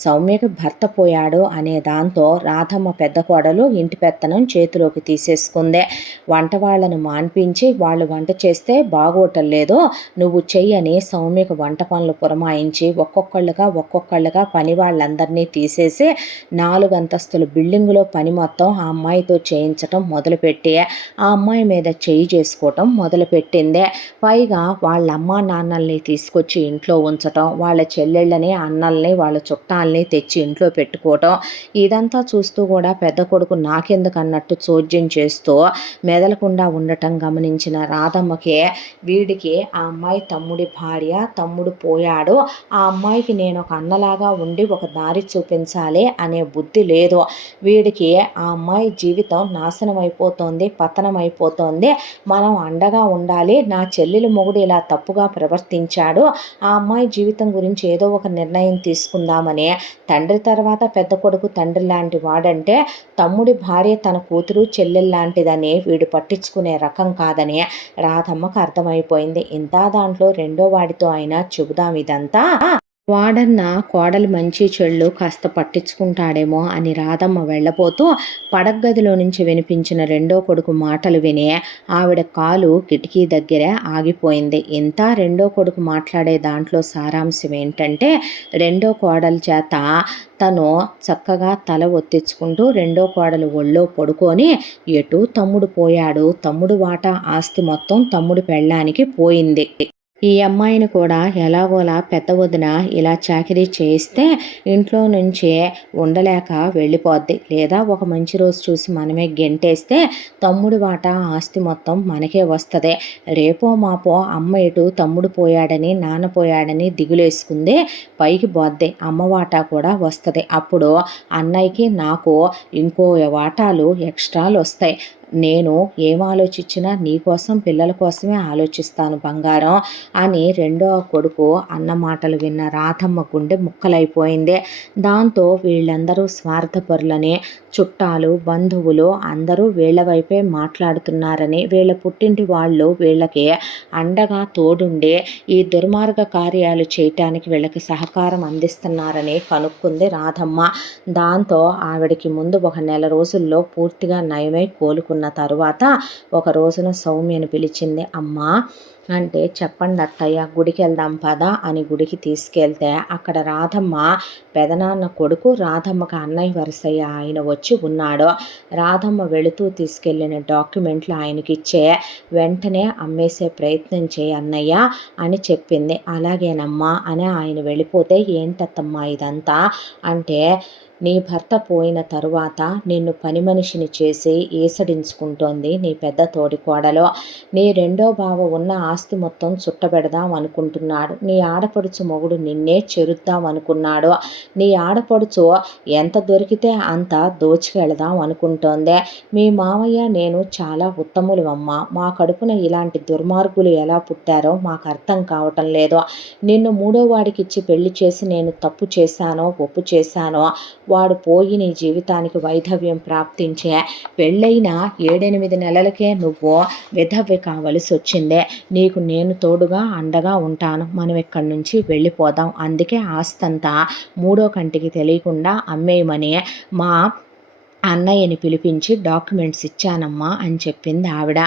సౌమ్యకి భర్త పోయాడు అనే దాంతో రాధమ్మ పెద్ద కోడలు ఇంటి పెత్తనం చేతిలోకి తీసేసుకుంది. వంట వాళ్ళను మాన్పించి వాళ్ళు వంట చేస్తే బాగోటం లేదు, నువ్వు చెయ్యని సౌమ్యకు వంట పనులు పురమాయించి ఒక్కొక్కళ్ళుగా పని వాళ్ళందరినీ తీసేసి 4 అంతస్తుల బిల్డింగులో పని మొత్తం ఆ అమ్మాయితో చేయించటం మొదలుపెట్టి ఆ అమ్మాయి మీద చేయి చేసుకోవటం మొదలుపెట్టింది. పైగా వాళ్ళ అమ్మా నాన్నల్ని తీసుకొచ్చి ఇంట్లో ఉంచటం, వాళ్ళ చెల్లెళ్ళని అన్నల్ని వాళ్ళ చుట్టాలని తెచ్చి ఇంట్లో పెట్టుకోవటం, ఇదంతా చూస్తూ కూడా పెద్ద కొడుకు నాకెందుకు అన్నట్టు చోద్యం చేస్తూ మెదలకుండా ఉండటం గమనించిన రాధమ్మకి, వీడికి ఆ అమ్మాయి తమ్ముడి భార్య, తమ్ముడు పోయాడు, ఆ అమ్మాయికి నేను ఒక అన్నలాగా ఉండి ఒక దారి చూపించాలి అనే బుద్ధి లేదు, వీడికి ఆ అమ్మాయి జీవితం నాశనం అయిపోతోంది, పతనం అయిపోతోంది, మనం అండగా ఉండాలి, నా చెల్లెలు మొగుడు ఇలా తప్పుగా ప్రవర్తించాడు, ఆ అమ్మాయి జీవితం గురించి ఏదో ఒక నిర్ణయం తీసుకుందామని, తండ్రి తర్వాత పెద్ద కొడుకు తండ్రి లాంటి వాడంటే తమ్ముడి భార్య తన కూతురు చెల్లెల్లాంటిదని వీడు పట్టించుకునే రకం కాదని రాధమ్మకు అర్థమైపోయింది. ఇంతా దాంట్లో రెండో వాడితో అయినా చెబుదాం ఇదంతా, వాడన్న కోడలు మంచి చెళ్ళు కాస్త పట్టించుకుంటాడేమో అని రాధమ్మ వెళ్ళబోతూ పడగ్గదిలో నుంచి వినిపించిన రెండో కొడుకు మాటలు విని ఆవిడ కాలు కిటికీ దగ్గరే ఆగిపోయింది. ఇంత రెండో కొడుకు మాట్లాడే దాంట్లో సారాంశం ఏంటంటే, రెండో కోడల చేత తను చక్కగా తల ఒత్తించుకుంటూ రెండో కోడలు ఒళ్ళో పడుకొని, ఎటు తమ్ముడు పోయాడు, తమ్ముడు వాటా ఆస్తి మొత్తం తమ్ముడు పెళ్ళానికి పోయింది, ఈ అమ్మాయిని కూడా ఎలాగోలా పెద్ద వదిన ఇలా చాకిరీ చేయిస్తే ఇంట్లో నుంచే ఉండలేక వెళ్ళిపోద్ది, లేదా ఒక మంచి రోజు చూసి మనమే గెంటేస్తే తమ్ముడి వాటా ఆస్తి మొత్తం మనకే వస్తుంది, రేపో మాపో అమ్మ ఇటు తమ్ముడు పోయాడని నాన్న పోయాడని దిగులేసుకుంది, పైకి పోద్ది, అమ్మ వాటా కూడా వస్తుంది, అప్పుడు అన్నయ్యకి నాకు ఇంకో వాటాలు ఎక్స్ట్రాలు వస్తాయి, నేను ఏం ఆలోచించినా నీకోసం పిల్లల కోసమే ఆలోచిస్తాను బంగారం అని రెండో కొడుకు అన్న మాటలు విన్న రాధమ్మ గుండె ముక్కలైపోయింది. దాంతో వీళ్ళందరూ స్వార్థపరులని, చుట్టాలు బంధువులు అందరూ వీళ్ళ వైపే మాట్లాడుతున్నారని, వీళ్ళ పుట్టింటి వాళ్ళు వీళ్ళకి అండగా తోడుండి ఈ దుర్మార్గ కార్యాలు చేయటానికి వీళ్ళకి సహకారం అందిస్తున్నారని కనుక్కుంది రాధమ్మ. దాంతో ఆవిడకి ముందు 1 నెల రోజుల్లో పూర్తిగా నయమై కోలుకున్న తరువాత ఒక రోజున సౌమ్యను పిలిచింది. అమ్మా, అంటే చెప్పండి అత్తయ్య, గుడికి వెళ్దాం పదా అని గుడికి తీసుకెళ్తే అక్కడ రాధమ్మ పెదనాన్న కొడుకు, రాధమ్మకి అన్నయ్య వరసయ్య ఆయన వచ్చి ఉన్నాడు. రాధమ్మ వెళుతూ తీసుకెళ్లిన డాక్యుమెంట్లు ఆయనకిచ్చే వెంటనే అమ్మేసే ప్రయత్నం చేయి అన్నయ్య అని చెప్పింది. అలాగేనమ్మా అని ఆయన వెళ్ళిపోతే, ఏంటత్తమ్మా ఇదంతా అంటే, నీ భర్త పోయిన తరువాత నిన్ను పని మనిషిని చేసి ఈసడించుకుంటోంది నీ పెద్ద తోడికోడలో. నీ రెండో బావ ఉన్న ఆస్తి మొత్తం చుట్టబెడదాం అనుకుంటున్నాడు. నీ ఆడపడుచు మొగుడు నిన్నే చెరుద్దాం అనుకున్నాడు. నీ ఆడపడుచు ఎంత దొరికితే అంత దోచుకెళదాం అనుకుంటోందే. మీ మామయ్య నేను చాలా ఉత్తములవమ్మ. మా కడుపున ఇలాంటి దుర్మార్గులు ఎలా పుట్టారో మాకు అర్థం కావటం లేదు. నిన్ను మూడో వాడికిచ్చి పెళ్లి చేసి నేను తప్పు చేశానో ఒప్పు చేశానో, వాడు పోయి నీ జీవితానికి వైధవ్యం ప్రాప్తించే పెళ్ళైన 7-8 నెలలకే నువ్వు విధవ్య కావలసి వచ్చిందే. నీకు నేను తోడుగా అండగా ఉంటాను. మనం ఇక్కడి నుంచి వెళ్ళిపోదాం. అందుకే ఆస్తంతా మూడో కంటికి తెలియకుండా అమ్మేయమని మా అన్నయ్యని పిలిపించి డాక్యుమెంట్స్ ఇచ్చానమ్మా అని చెప్పింది ఆవిడ.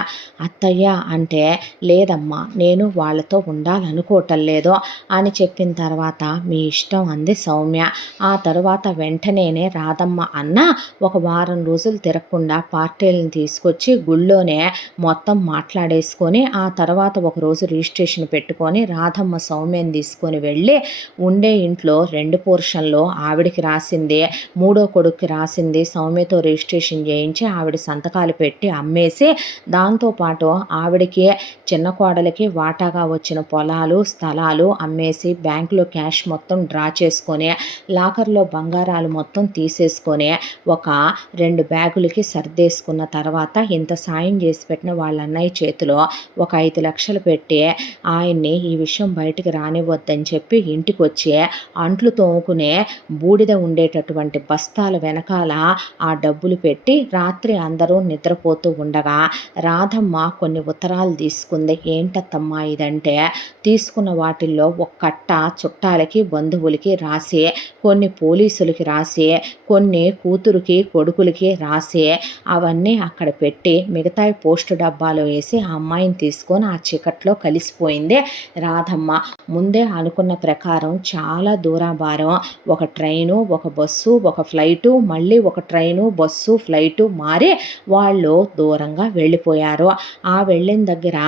అత్తయ్య అంటే, లేదమ్మా నేను వాళ్ళతో ఉండాలనుకోవటం లేదు అని చెప్పిన తర్వాత, మీ ఇష్టం అంది సౌమ్య. ఆ తర్వాత వెంటనేనే రాధమ్మ అన్న ఒక వారం రోజులు తిరగకుండా పార్టీలను తీసుకొచ్చి గుళ్ళోనే మొత్తం మాట్లాడేసుకొని, ఆ తర్వాత ఒకరోజు రిజిస్ట్రేషన్ పెట్టుకొని రాధమ్మ సౌమ్యని తీసుకొని వెళ్ళి ఉండే ఇంట్లో 2 పోర్షన్లో ఆవిడికి రాసింది, మూడో కొడుక్కి రాసింది సౌమ్య రిజిస్ట్రేషన్ చేయించి ఆవిడ సంతకాలు పెట్టి అమ్మేసి, దాంతోపాటు ఆవిడకి చిన్న కోడలికి వాటాగా వచ్చిన పొలాలు స్థలాలు అమ్మేసి బ్యాంకులో క్యాష్ మొత్తం డ్రా చేసుకొని లాకర్లో బంగారాలు మొత్తం తీసేసుకొని ఒక 2 బ్యాగులకి సర్దేసుకున్న తర్వాత, ఇంత సాయం చేసి పెట్టిన వాళ్ళ అన్నయ్య చేతిలో ఒక 5 లక్షలు పెట్టి ఆయన్ని ఈ విషయం బయటికి రానివ్వద్దని చెప్పి ఇంటికి వచ్చి అంట్లు తోముకునే బూడిద ఉండేటటువంటి బస్తాల వెనకాల ఆ డబ్బులు పెట్టి రాత్రి అందరూ నిద్రపోతూ ఉండగా రాధమ్మ కొన్ని ఉత్తరాలు తీసుకుంది. ఏంటత్తమ్మా ఇదంటే, తీసుకున్న వాటిల్లో ఒక కట్ట చుట్టాలకి బంధువులకి రాసి, కొన్ని పోలీసులకి రాసి, కొన్ని కూతురికి కొడుకులకి రాసి, అవన్నీ అక్కడ పెట్టి మిగతాయి పోస్టు డబ్బాలో వేసి ఆ అమ్మాయిని తీసుకొని ఆ చీకట్లో కలిసిపోయింది రాధమ్మ. ముందే అనుకున్న ప్రకారం చాలా దూరాభారం, ఒక ట్రైను, ఒక బస్సు, ఒక ఫ్లైటు, మళ్ళీ ఒక ట్రైను, బస్సు, ఫ్లైటు మారి వాళ్ళు దూరంగా వెళ్ళిపోయారు. ఆ వెళ్ళిన దగ్గర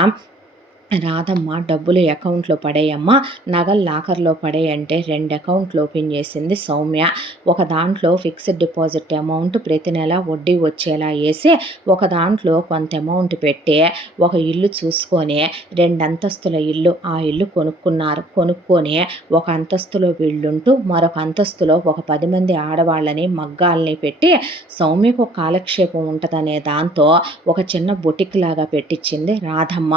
రాధమ్మ డబ్బులు అకౌంట్లో పడేయమ్మ, నగలు లాకర్లో పడేయంటే 2 అకౌంట్లు ఓపెన్ చేసింది సౌమ్య. ఒక దాంట్లో ఫిక్స్డ్ డిపాజిట్ అమౌంట్ ప్రతి నెల వడ్డీ వచ్చేలా వేసి, ఒక దాంట్లో కొంత అమౌంట్ పెట్టి ఒక ఇల్లు చూసుకొని 2 అంతస్తుల ఇల్లు, ఆ ఇల్లు కొనుక్కున్నారు. కొనుక్కొని ఒక అంతస్తులో వీళ్ళుంటూ మరొక అంతస్తులో ఒక 10 మంది ఆడవాళ్ళని మగ్గాల్ని పెట్టి సౌమ్యకు ఒక కాలక్షేపం ఉంటుందనే దాంతో ఒక చిన్న బొటిక్ లాగా పెట్టించింది రాధమ్మ.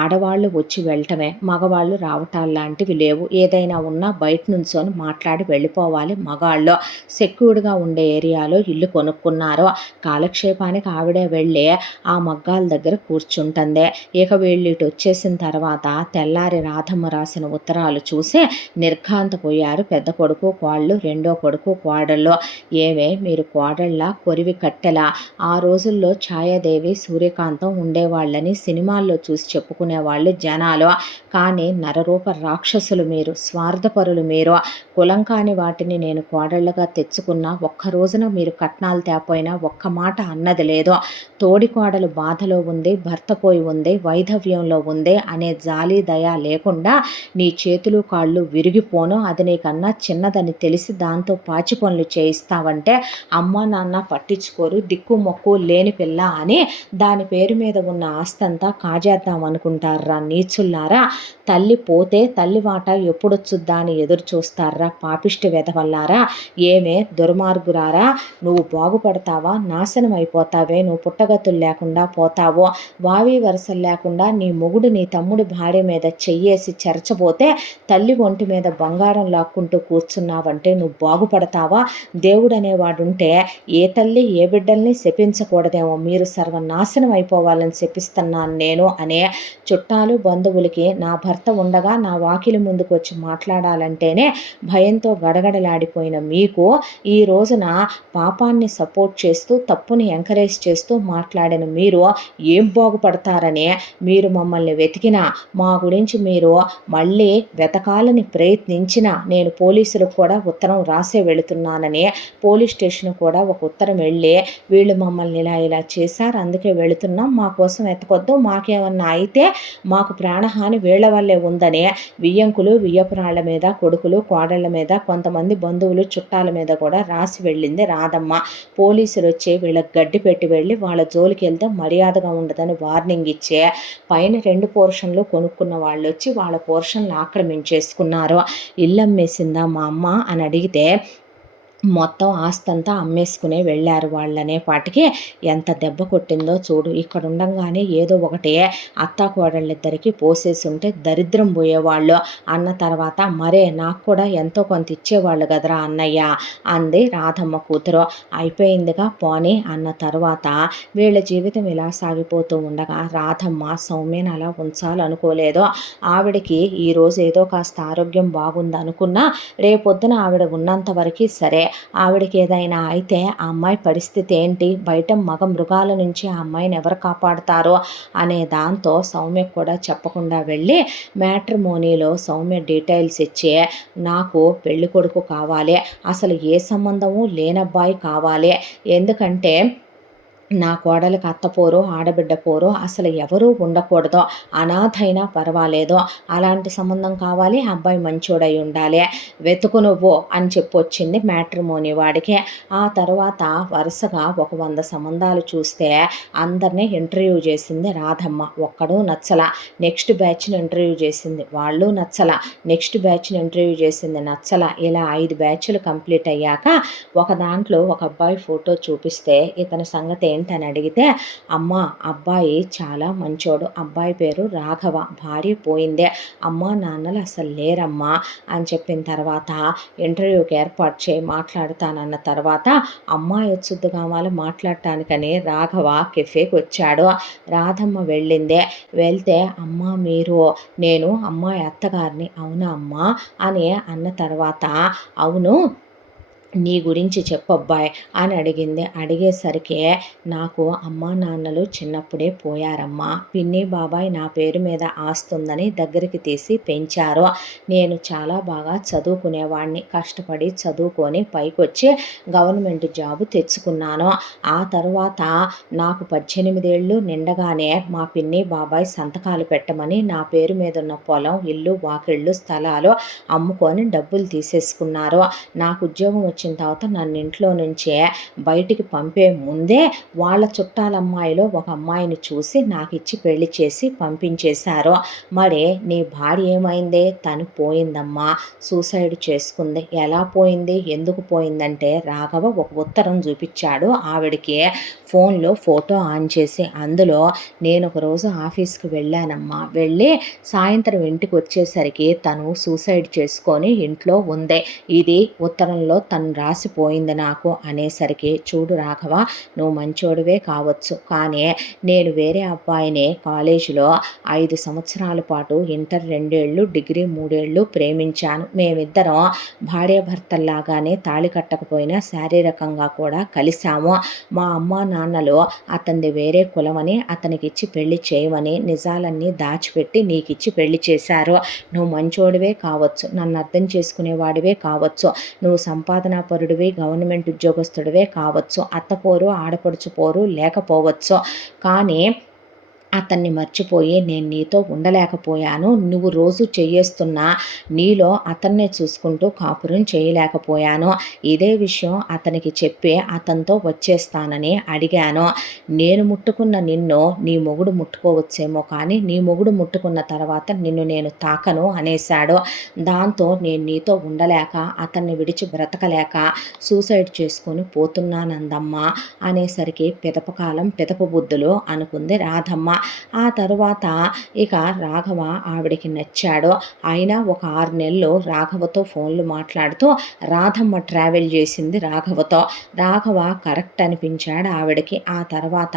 ఆడవాళ్ళు వచ్చి వెళ్ళటమే, మగవాళ్ళు రావటాలాంటివి లేవు. ఏదైనా ఉన్నా బయట నుంచొని మాట్లాడి వెళ్ళిపోవాలి. మగాళ్ళు సెక్యూర్డ్గా ఉండే ఏరియాలో ఇల్లు కొనుక్కున్నారు. కాలక్షేపానికి ఆవిడే వెళ్ళి ఆ మగ్గాల దగ్గర కూర్చుంటుంది. ఇక వీళ్ళిటు వచ్చేసిన తర్వాత తెల్లారి రాధమ్మ రాసిన ఉత్తరాలు చూసి నిర్ఘాంతపోయారు పెద్ద కొడుకు కోళ్ళు, రెండో కొడుకు కోడళ్ళు. ఏమే మీరు కోడళ్ళ కొరివి కట్టెలా? ఆ రోజుల్లో ఛాయాదేవి సూర్యకాంతం ఉండేవాళ్ళని సినిమాల్లో చూసి చెప్పుకునేవాళ్ళు జనాలు. కానీ నరరూప రాక్షసులు మీరు, స్వార్థపరులు మీరు. కులం కాని వాటిని నేను కోడళ్ళగా తెచ్చుకున్నా ఒక్క రోజున మీరు కట్నాలు తేపోయినా ఒక్క మాట అన్నది లేదు. తోడి కోడలు బాధలో ఉంది, భర్త పోయి ఉంది, వైధవ్యంలో ఉంది అనే జాలి దయ లేకుండా నీ చేతులు కాళ్ళు విరిగిపోను, అది నీకన్నా చిన్నదని తెలిసి దాంతో పాచి పనులు చేయిస్తావంటే అమ్మ నాన్న పట్టించుకోరు, దిక్కు మొక్కు లేని పిల్ల అని దాని పేరు మీద ఉన్న ఆస్తంతా కాజేద్దాం అనుకుంటారా నీచుల్లారా? తల్లి పోతే తల్లి వాట ఎప్పుడొచ్చుద్దా అని ఎదురు చూస్తారా పాపిష్టి వెధవల్లారా? ఏమే దుర్మార్గురారా? నువ్వు బాగుపడతావా? నాశనం అయిపోతావే. నువ్వు పుట్టగతులు లేకుండా పోతావో. వావి వరసలు లేకుండా నీ మొగుడు నీ తమ్ముడి భార్య మీద చెయ్యేసి చెరచబోతే తల్లి ఒంటి మీద బంగారం లాక్కుంటూ కూర్చున్నావంటే నువ్వు బాగుపడతావా? దేవుడు అనేవాడుంటే ఏ తల్లి ఏ బిడ్డల్ని శపించకూడదేమో, మీరు సర్వనాశనం అయిపోవాలని శపిస్తున్నాను నేను అనే చుట్టాలు చుట్టాలు బంధువులకి నా భర్త ఉండగా నా వాకిలి ముందుకు వచ్చి మాట్లాడాలంటేనే భయంతో గడగడలాడిపోయిన మీకు ఈ రోజున పాపాన్ని సపోర్ట్ చేస్తూ తప్పుని ఎంకరేజ్ చేస్తూ మాట్లాడిన మీరు ఏం బాగుపడతారని మీరు మమ్మల్ని వెతికినా మా గురించి మీరు మళ్ళీ వెతకాలని ప్రయత్నించినా నేను పోలీసులకు కూడా ఉత్తరం రాసే వెళుతున్నానని పోలీస్ స్టేషన్ కూడా ఒక ఉత్తరం వెళ్ళి వీళ్ళు మమ్మల్ని ఇలా చేశారు, అందుకే వెళుతున్నాం, మా కోసం వెతకొద్దు, మాకేమన్నా అయితే మాకు ప్రాణహాని వీళ్ళ వల్లే ఉందని వియ్యంకులు వియ్యపురాళ్ల మీద కొడుకులు కోడళ్ల మీద కొంతమంది బంధువులు చుట్టాల మీద కూడా రాసి వెళ్ళింది రాధమ్మ. పోలీసులు వచ్చి వీళ్ళకి గడ్డి పెట్టి వెళ్ళి వాళ్ళ జోలికి వెళ్తే మర్యాదగా ఉండదని వార్నింగ్ ఇచ్చే పైన 2 పోర్షన్లు కొనుక్కున్న వాళ్ళు వచ్చి వాళ్ళ పోర్షన్లు ఆక్రమించేసుకున్నారు. ఇల్లు అమ్మేసిందా మా అమ్మ అని అడిగితే మొత్తం ఆస్తంతా అమ్మేసుకునే వెళ్ళారు వాళ్ళనే పాటికి ఎంత దెబ్బ కొట్టిందో చూడు. ఇక్కడ ఉండంగానే ఏదో ఒకటి అత్తాకోడళ్ళిద్దరికీ పోసేసి ఉంటే దరిద్రం పోయేవాళ్ళు అన్న తర్వాత మరే నాకు కూడా ఎంతో కొంత ఇచ్చేవాళ్ళు కదరా అన్నయ్య అంది రాధమ్మ కూతురు. అయిపోయిందిగా పోనీ అన్న తర్వాత వీళ్ళ జీవితం ఇలా సాగిపోతూ ఉండగా రాధమ్మ సౌమ్యను అలా ఉంచాలనుకోలేదు. ఆవిడకి ఈరోజు ఏదో కాస్త ఆరోగ్యం బాగుందనుకున్నా రేపొద్దున ఆవిడ ఉన్నంత వరకు సరే, ఆవిడకి ఏదైనా అయితే ఆ అమ్మాయి పరిస్థితి ఏంటి, బయట మగ మృగాల నుంచి ఆ అమ్మాయిని ఎవరు కాపాడుతారో అనే దాంతో సౌమ్య కూడా చెప్పకుండా వెళ్ళి మ్యాట్రిమోనీలో సౌమ్య డీటెయిల్స్ ఇచ్చి నాకు పెళ్లి కొడుకు కావాలి, అసలు ఏ సంబంధము లేనబ్బాయి కావాలి, ఎందుకంటే నా కోడలికి అత్తపోరు ఆడబిడ్డ పోరు అసలు ఎవరూ ఉండకూడదు, అనాథైనా పర్వాలేదు, అలాంటి సంబంధం కావాలి, అబ్బాయి మంచోడై ఉండాలి, వెతుకు నువ్వు అని చెప్పొచ్చింది మ్యాట్రిమోనీ వాడికి. ఆ తర్వాత వరుసగా ఒక 100 సంబంధాలు చూస్తే అందరినీ ఇంటర్వ్యూ చేసింది రాధమ్మ. ఒక్కడూ నచ్చల. నెక్స్ట్ బ్యాచ్ని ఇంటర్వ్యూ చేసింది, వాళ్ళు నచ్చల. నెక్స్ట్ బ్యాచ్ని ఇంటర్వ్యూ చేసింది, నచ్చల. ఇలా 5 బ్యాచ్లు కంప్లీట్ అయ్యాక ఒక దాంట్లో ఒక అబ్బాయి ఫోటో చూపిస్తే ఇతని సంగతి ఏంటని అడిగితే అమ్మ అబ్బాయి చాలా మంచోడు, అబ్బాయి పేరు రాఘవ, భార్య పోయిందే, అమ్మ నాన్నలు అసలు లేరమ్మా అని చెప్పిన తర్వాత ఇంటర్వ్యూకి ఏర్పాటు చేయి మాట్లాడుతానన్న తర్వాత అమ్మాయి వచ్చుద్దు కావాలి మాట్లాడటానికని రాఘవ కెఫేకి వచ్చాడు. రాధమ్మ వెళ్ళిందే. వెళ్తే అమ్మ మీరు, నేను అమ్మాయి అత్తగారిని, అవునా అమ్మ అని అన్న తర్వాత అవును నీ గురించి చెప్పబ్బాయి అని అడిగింది. అడిగేసరికి నాకు అమ్మా నాన్నలు చిన్నప్పుడే పోయారమ్మా, పిన్ని బాబాయ్ నా పేరు మీద ఆస్తుందని దగ్గరికి తీసి పెంచారు, నేను చాలా బాగా చదువుకునేవాడిని, కష్టపడి చదువుకొని పైకొచ్చి గవర్నమెంట్ జాబు తెచ్చుకున్నాను. ఆ తర్వాత నాకు 18 ఏళ్ళు నిండగానే మా పిన్ని బాబాయ్ సంతకాలు పెట్టమని నా పేరు మీద ఉన్న పొలం ఇల్లు వాకిళ్ళు స్థలాలు అమ్ముకొని డబ్బులు తీసేసుకున్నారు. నాకు ఉద్యోగం వచ్చిన తర్వాత నన్ను ఇంట్లో నుంచే బయటికి పంపే ముందే వాళ్ళ చుట్టాలమ్మాయిలో ఒక అమ్మాయిని చూసి నాకు ఇచ్చి పెళ్లి చేసి పంపించేశారు. మరి నీ భార్య ఏమైందే, తను పోయిందమ్మా, సూసైడ్ చేసుకుంది. ఎలా పోయింది, ఎందుకు పోయిందంటే రాఘవ ఒక ఉత్తరం చూపించాడు ఆవిడికి ఫోన్లో ఫోటో ఆన్ చేసి. అందులో నేను ఒకరోజు ఆఫీస్కి వెళ్ళానమ్మా, వెళ్ళి సాయంత్రం ఇంటికి వచ్చేసరికి తను సూసైడ్ చేసుకొని ఇంట్లో ఉంది, ఇది ఉత్తరంలో తను రాసిపోయింది నాకు అనేసరికి చూడు రాఘవ నువ్వు మంచోడివే కావచ్చు, కానీ నేను వేరే అబ్బాయిని కాలేజీలో 5 సంవత్సరాల పాటు ఇంటర్ 2 ఏళ్ళు డిగ్రీ 3 ఏళ్ళు ప్రేమించాను. మేమిద్దరం భార్యాభర్తల్లాగానే తాళి కట్టకపోయినా శారీరకంగా కూడా కలిశాము. మా అమ్మ నాన్నలు అతనిది వేరే కులమని అతనికిచ్చి పెళ్లి చేయమని నిజాలన్నీ దాచిపెట్టి నీకిచ్చి పెళ్లి చేశారు. నువ్వు మంచోడివే కావచ్చు, నన్ను అర్థం చేసుకునేవాడివే కావచ్చు, నువ్వు సంపాదనా పరుడివి గవర్నమెంట్ ఉద్యోగస్తుడివే కావచ్చు, అత్తపోరు ఆడపడుచు పోరు లేకపోవచ్చు, కానీ అతన్ని మర్చిపోయి నేను నీతో ఉండలేకపోయాను. నువ్వు రోజు చేయేస్తున్నా నీలో అతన్నే చూసుకుంటూ కాపురం చేయలేకపోయాను. ఇదే విషయం అతనికి చెప్పి అతనితో వచ్చేస్తానని అడిగాను. నేను ముట్టుకున్న నిన్ను నీ మొగుడు ముట్టుకోవచ్చేమో, కానీ నీ మొగుడు ముట్టుకున్న తర్వాత నిన్ను నేను తాకను అనేశాడు. దాంతో నేను నీతో ఉండలేక అతన్ని విడిచి బ్రతకలేక సూసైడ్ చేసుకొని పోతున్నానందమ్మా అనేసరికి పిదపకాలం పిదప బుద్ధులు అనుకుంది రాధమ్మ. ఆ తరువాత ఇక రాఘవ ఆవిడకి నచ్చాడు. అయినా ఒక 6 నెలలు రాఘవతో ఫోన్లు మాట్లాడుతూ రాధమ్మ ట్రావెల్ చేసింది రాఘవతో. రాఘవ కరెక్ట్ అనిపించాడు ఆవిడకి. ఆ తర్వాత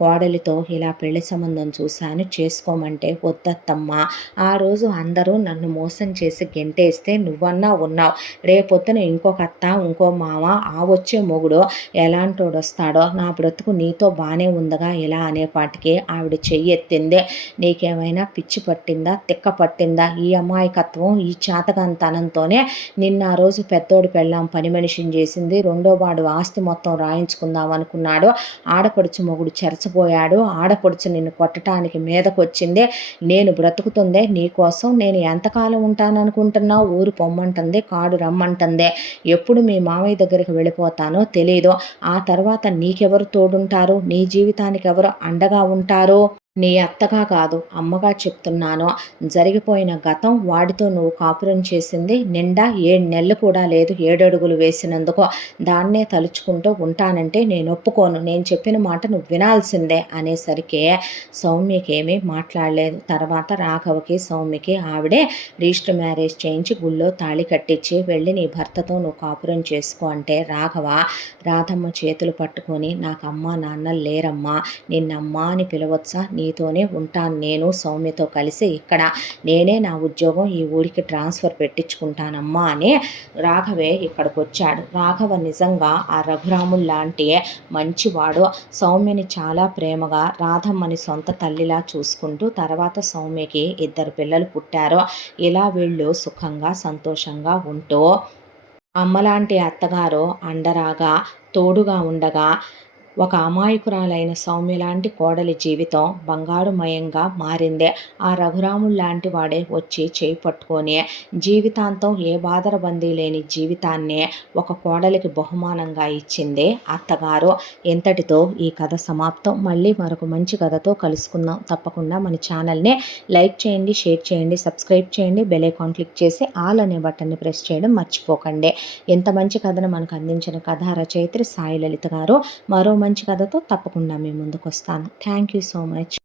కోడలితో ఇలా పెళ్లి సంబంధం చూశాను, చేసుకోమంటే వద్దత్తమ్మా, ఆ రోజు అందరూ నన్ను మోసం చేసి గెంటేస్తే నువ్వన్నా ఉన్నావు, రేపొద్దున ఇంకొక అత్త ఇంకో మామ, ఆ వచ్చే మొగుడు ఎలాంటోడు వస్తాడో, నా బ్రతుకు నీతో బాగానే ఉందగా ఇలా అనేపాటికి ఆవిడ చెయ్యెత్తిందే. నీకేమైనా పిచ్చి పట్టిందా, తిక్క పట్టిందా? ఈ అమాయకత్వం, ఈ చాతకంతనంతోనే నిన్న ఆ రోజు పెద్దోడి పెళ్ళాం పని మనిషిని చేసింది, రెండో వాడు ఆస్తి మొత్తం రాయించుకుందాం అనుకున్నాడు, ఆడపడుచు మొగుడు చెరచపోయాడు, ఆడపడుచు నిన్ను కొట్టడానికి మీదకొచ్చిందే, నేను బ్రతుకుతుందే నీకోసం, నేను ఎంతకాలం ఉంటాననుకుంటున్నావు, ఊరు పొమ్మంటుంది, కాడు రమ్మంటుందే, ఎప్పుడు మీ మామయ్య దగ్గరికి వెళ్ళిపోతానో తెలీదు, ఆ తర్వాత నీకెవరు తోడుంటారు, నీ జీవితానికి ఎవరు అండగా ఉంటారు? నీ అత్తగా కాదు అమ్మగా చెప్తున్నాను. జరిగిపోయిన గతం, వాడితో నువ్వు కాపురం చేసింది నిండా 7 నెలలు కూడా లేదు, 7 అడుగులు వేసినందుకు. దాన్నే తలుచుకుంటూ ఉంటానంటే నేను ఒప్పుకోను, నేను చెప్పిన మాట నువ్వు వినాల్సిందే అనేసరికి సౌమ్యకేమీ మాట్లాడలేదు. తర్వాత రాఘవకి సౌమ్యకి ఆవిడే రిజిస్టర్ మ్యారేజ్ చేయించి గుళ్ళో తాళి కట్టించి వెళ్ళి నీ భర్తతో నువ్వు కాపురం చేసుకో అంటే రాఘవ రాధమ్మ చేతులు పట్టుకొని, నాకు అమ్మ నాన్న లేరమ్మా, నిన్నమ్మా అని పిలవచ్చా, నీతోనే ఉంటాను నేను సౌమ్యతో కలిసి ఇక్కడ, నేనే నా ఉద్యోగం ఈ ఊరికి ట్రాన్స్ఫర్ పెట్టించుకుంటానమ్మా అని రాఘవే ఇక్కడికి వచ్చాడు. రాఘవ నిజంగా ఆ రఘురాములు లాంటి మంచివాడు. సౌమ్యని చాలా ప్రేమగా రాధమ్మని సొంత తల్లిలా చూసుకుంటూ తర్వాత సౌమ్యకి 2 పిల్లలు పుట్టారు. ఇలా వీళ్ళు సుఖంగా సంతోషంగా ఉంటూ అమ్మలాంటి అత్తగారు అండరాగా తోడుగా ఉండగా ఒక అమాయకురాలైన సౌమ్యలాంటి కోడలి జీవితం బంగారుమయంగా మారిందే. ఆ రఘురాముడు లాంటి వాడే వచ్చి చేయి పట్టుకొని జీవితాంతం ఏ బాధరబందీ లేని జీవితాన్నే ఒక కోడలికి బహుమానంగా ఇచ్చిందే అత్తగారు. ఇంతటితో ఈ కథ సమాప్తం. మళ్ళీ మరొక మంచి కథతో కలుసుకుందాం. తప్పకుండా మన ఛానల్ని లైక్ చేయండి, షేర్ చేయండి, సబ్స్క్రైబ్ చేయండి, బెల్ ఐకాన్ క్లిక్ చేసి ఆల్ అనే బటన్ని ప్రెస్ చేయడం మర్చిపోకండి. ఇంత మంచి కథను మనకు అందించిన కథా రచయిత్రి సాయి లలిత గారు. మరో మంచి కథతో తప్పకుండా మీ ముందుకు వస్తాను. Thank you so much.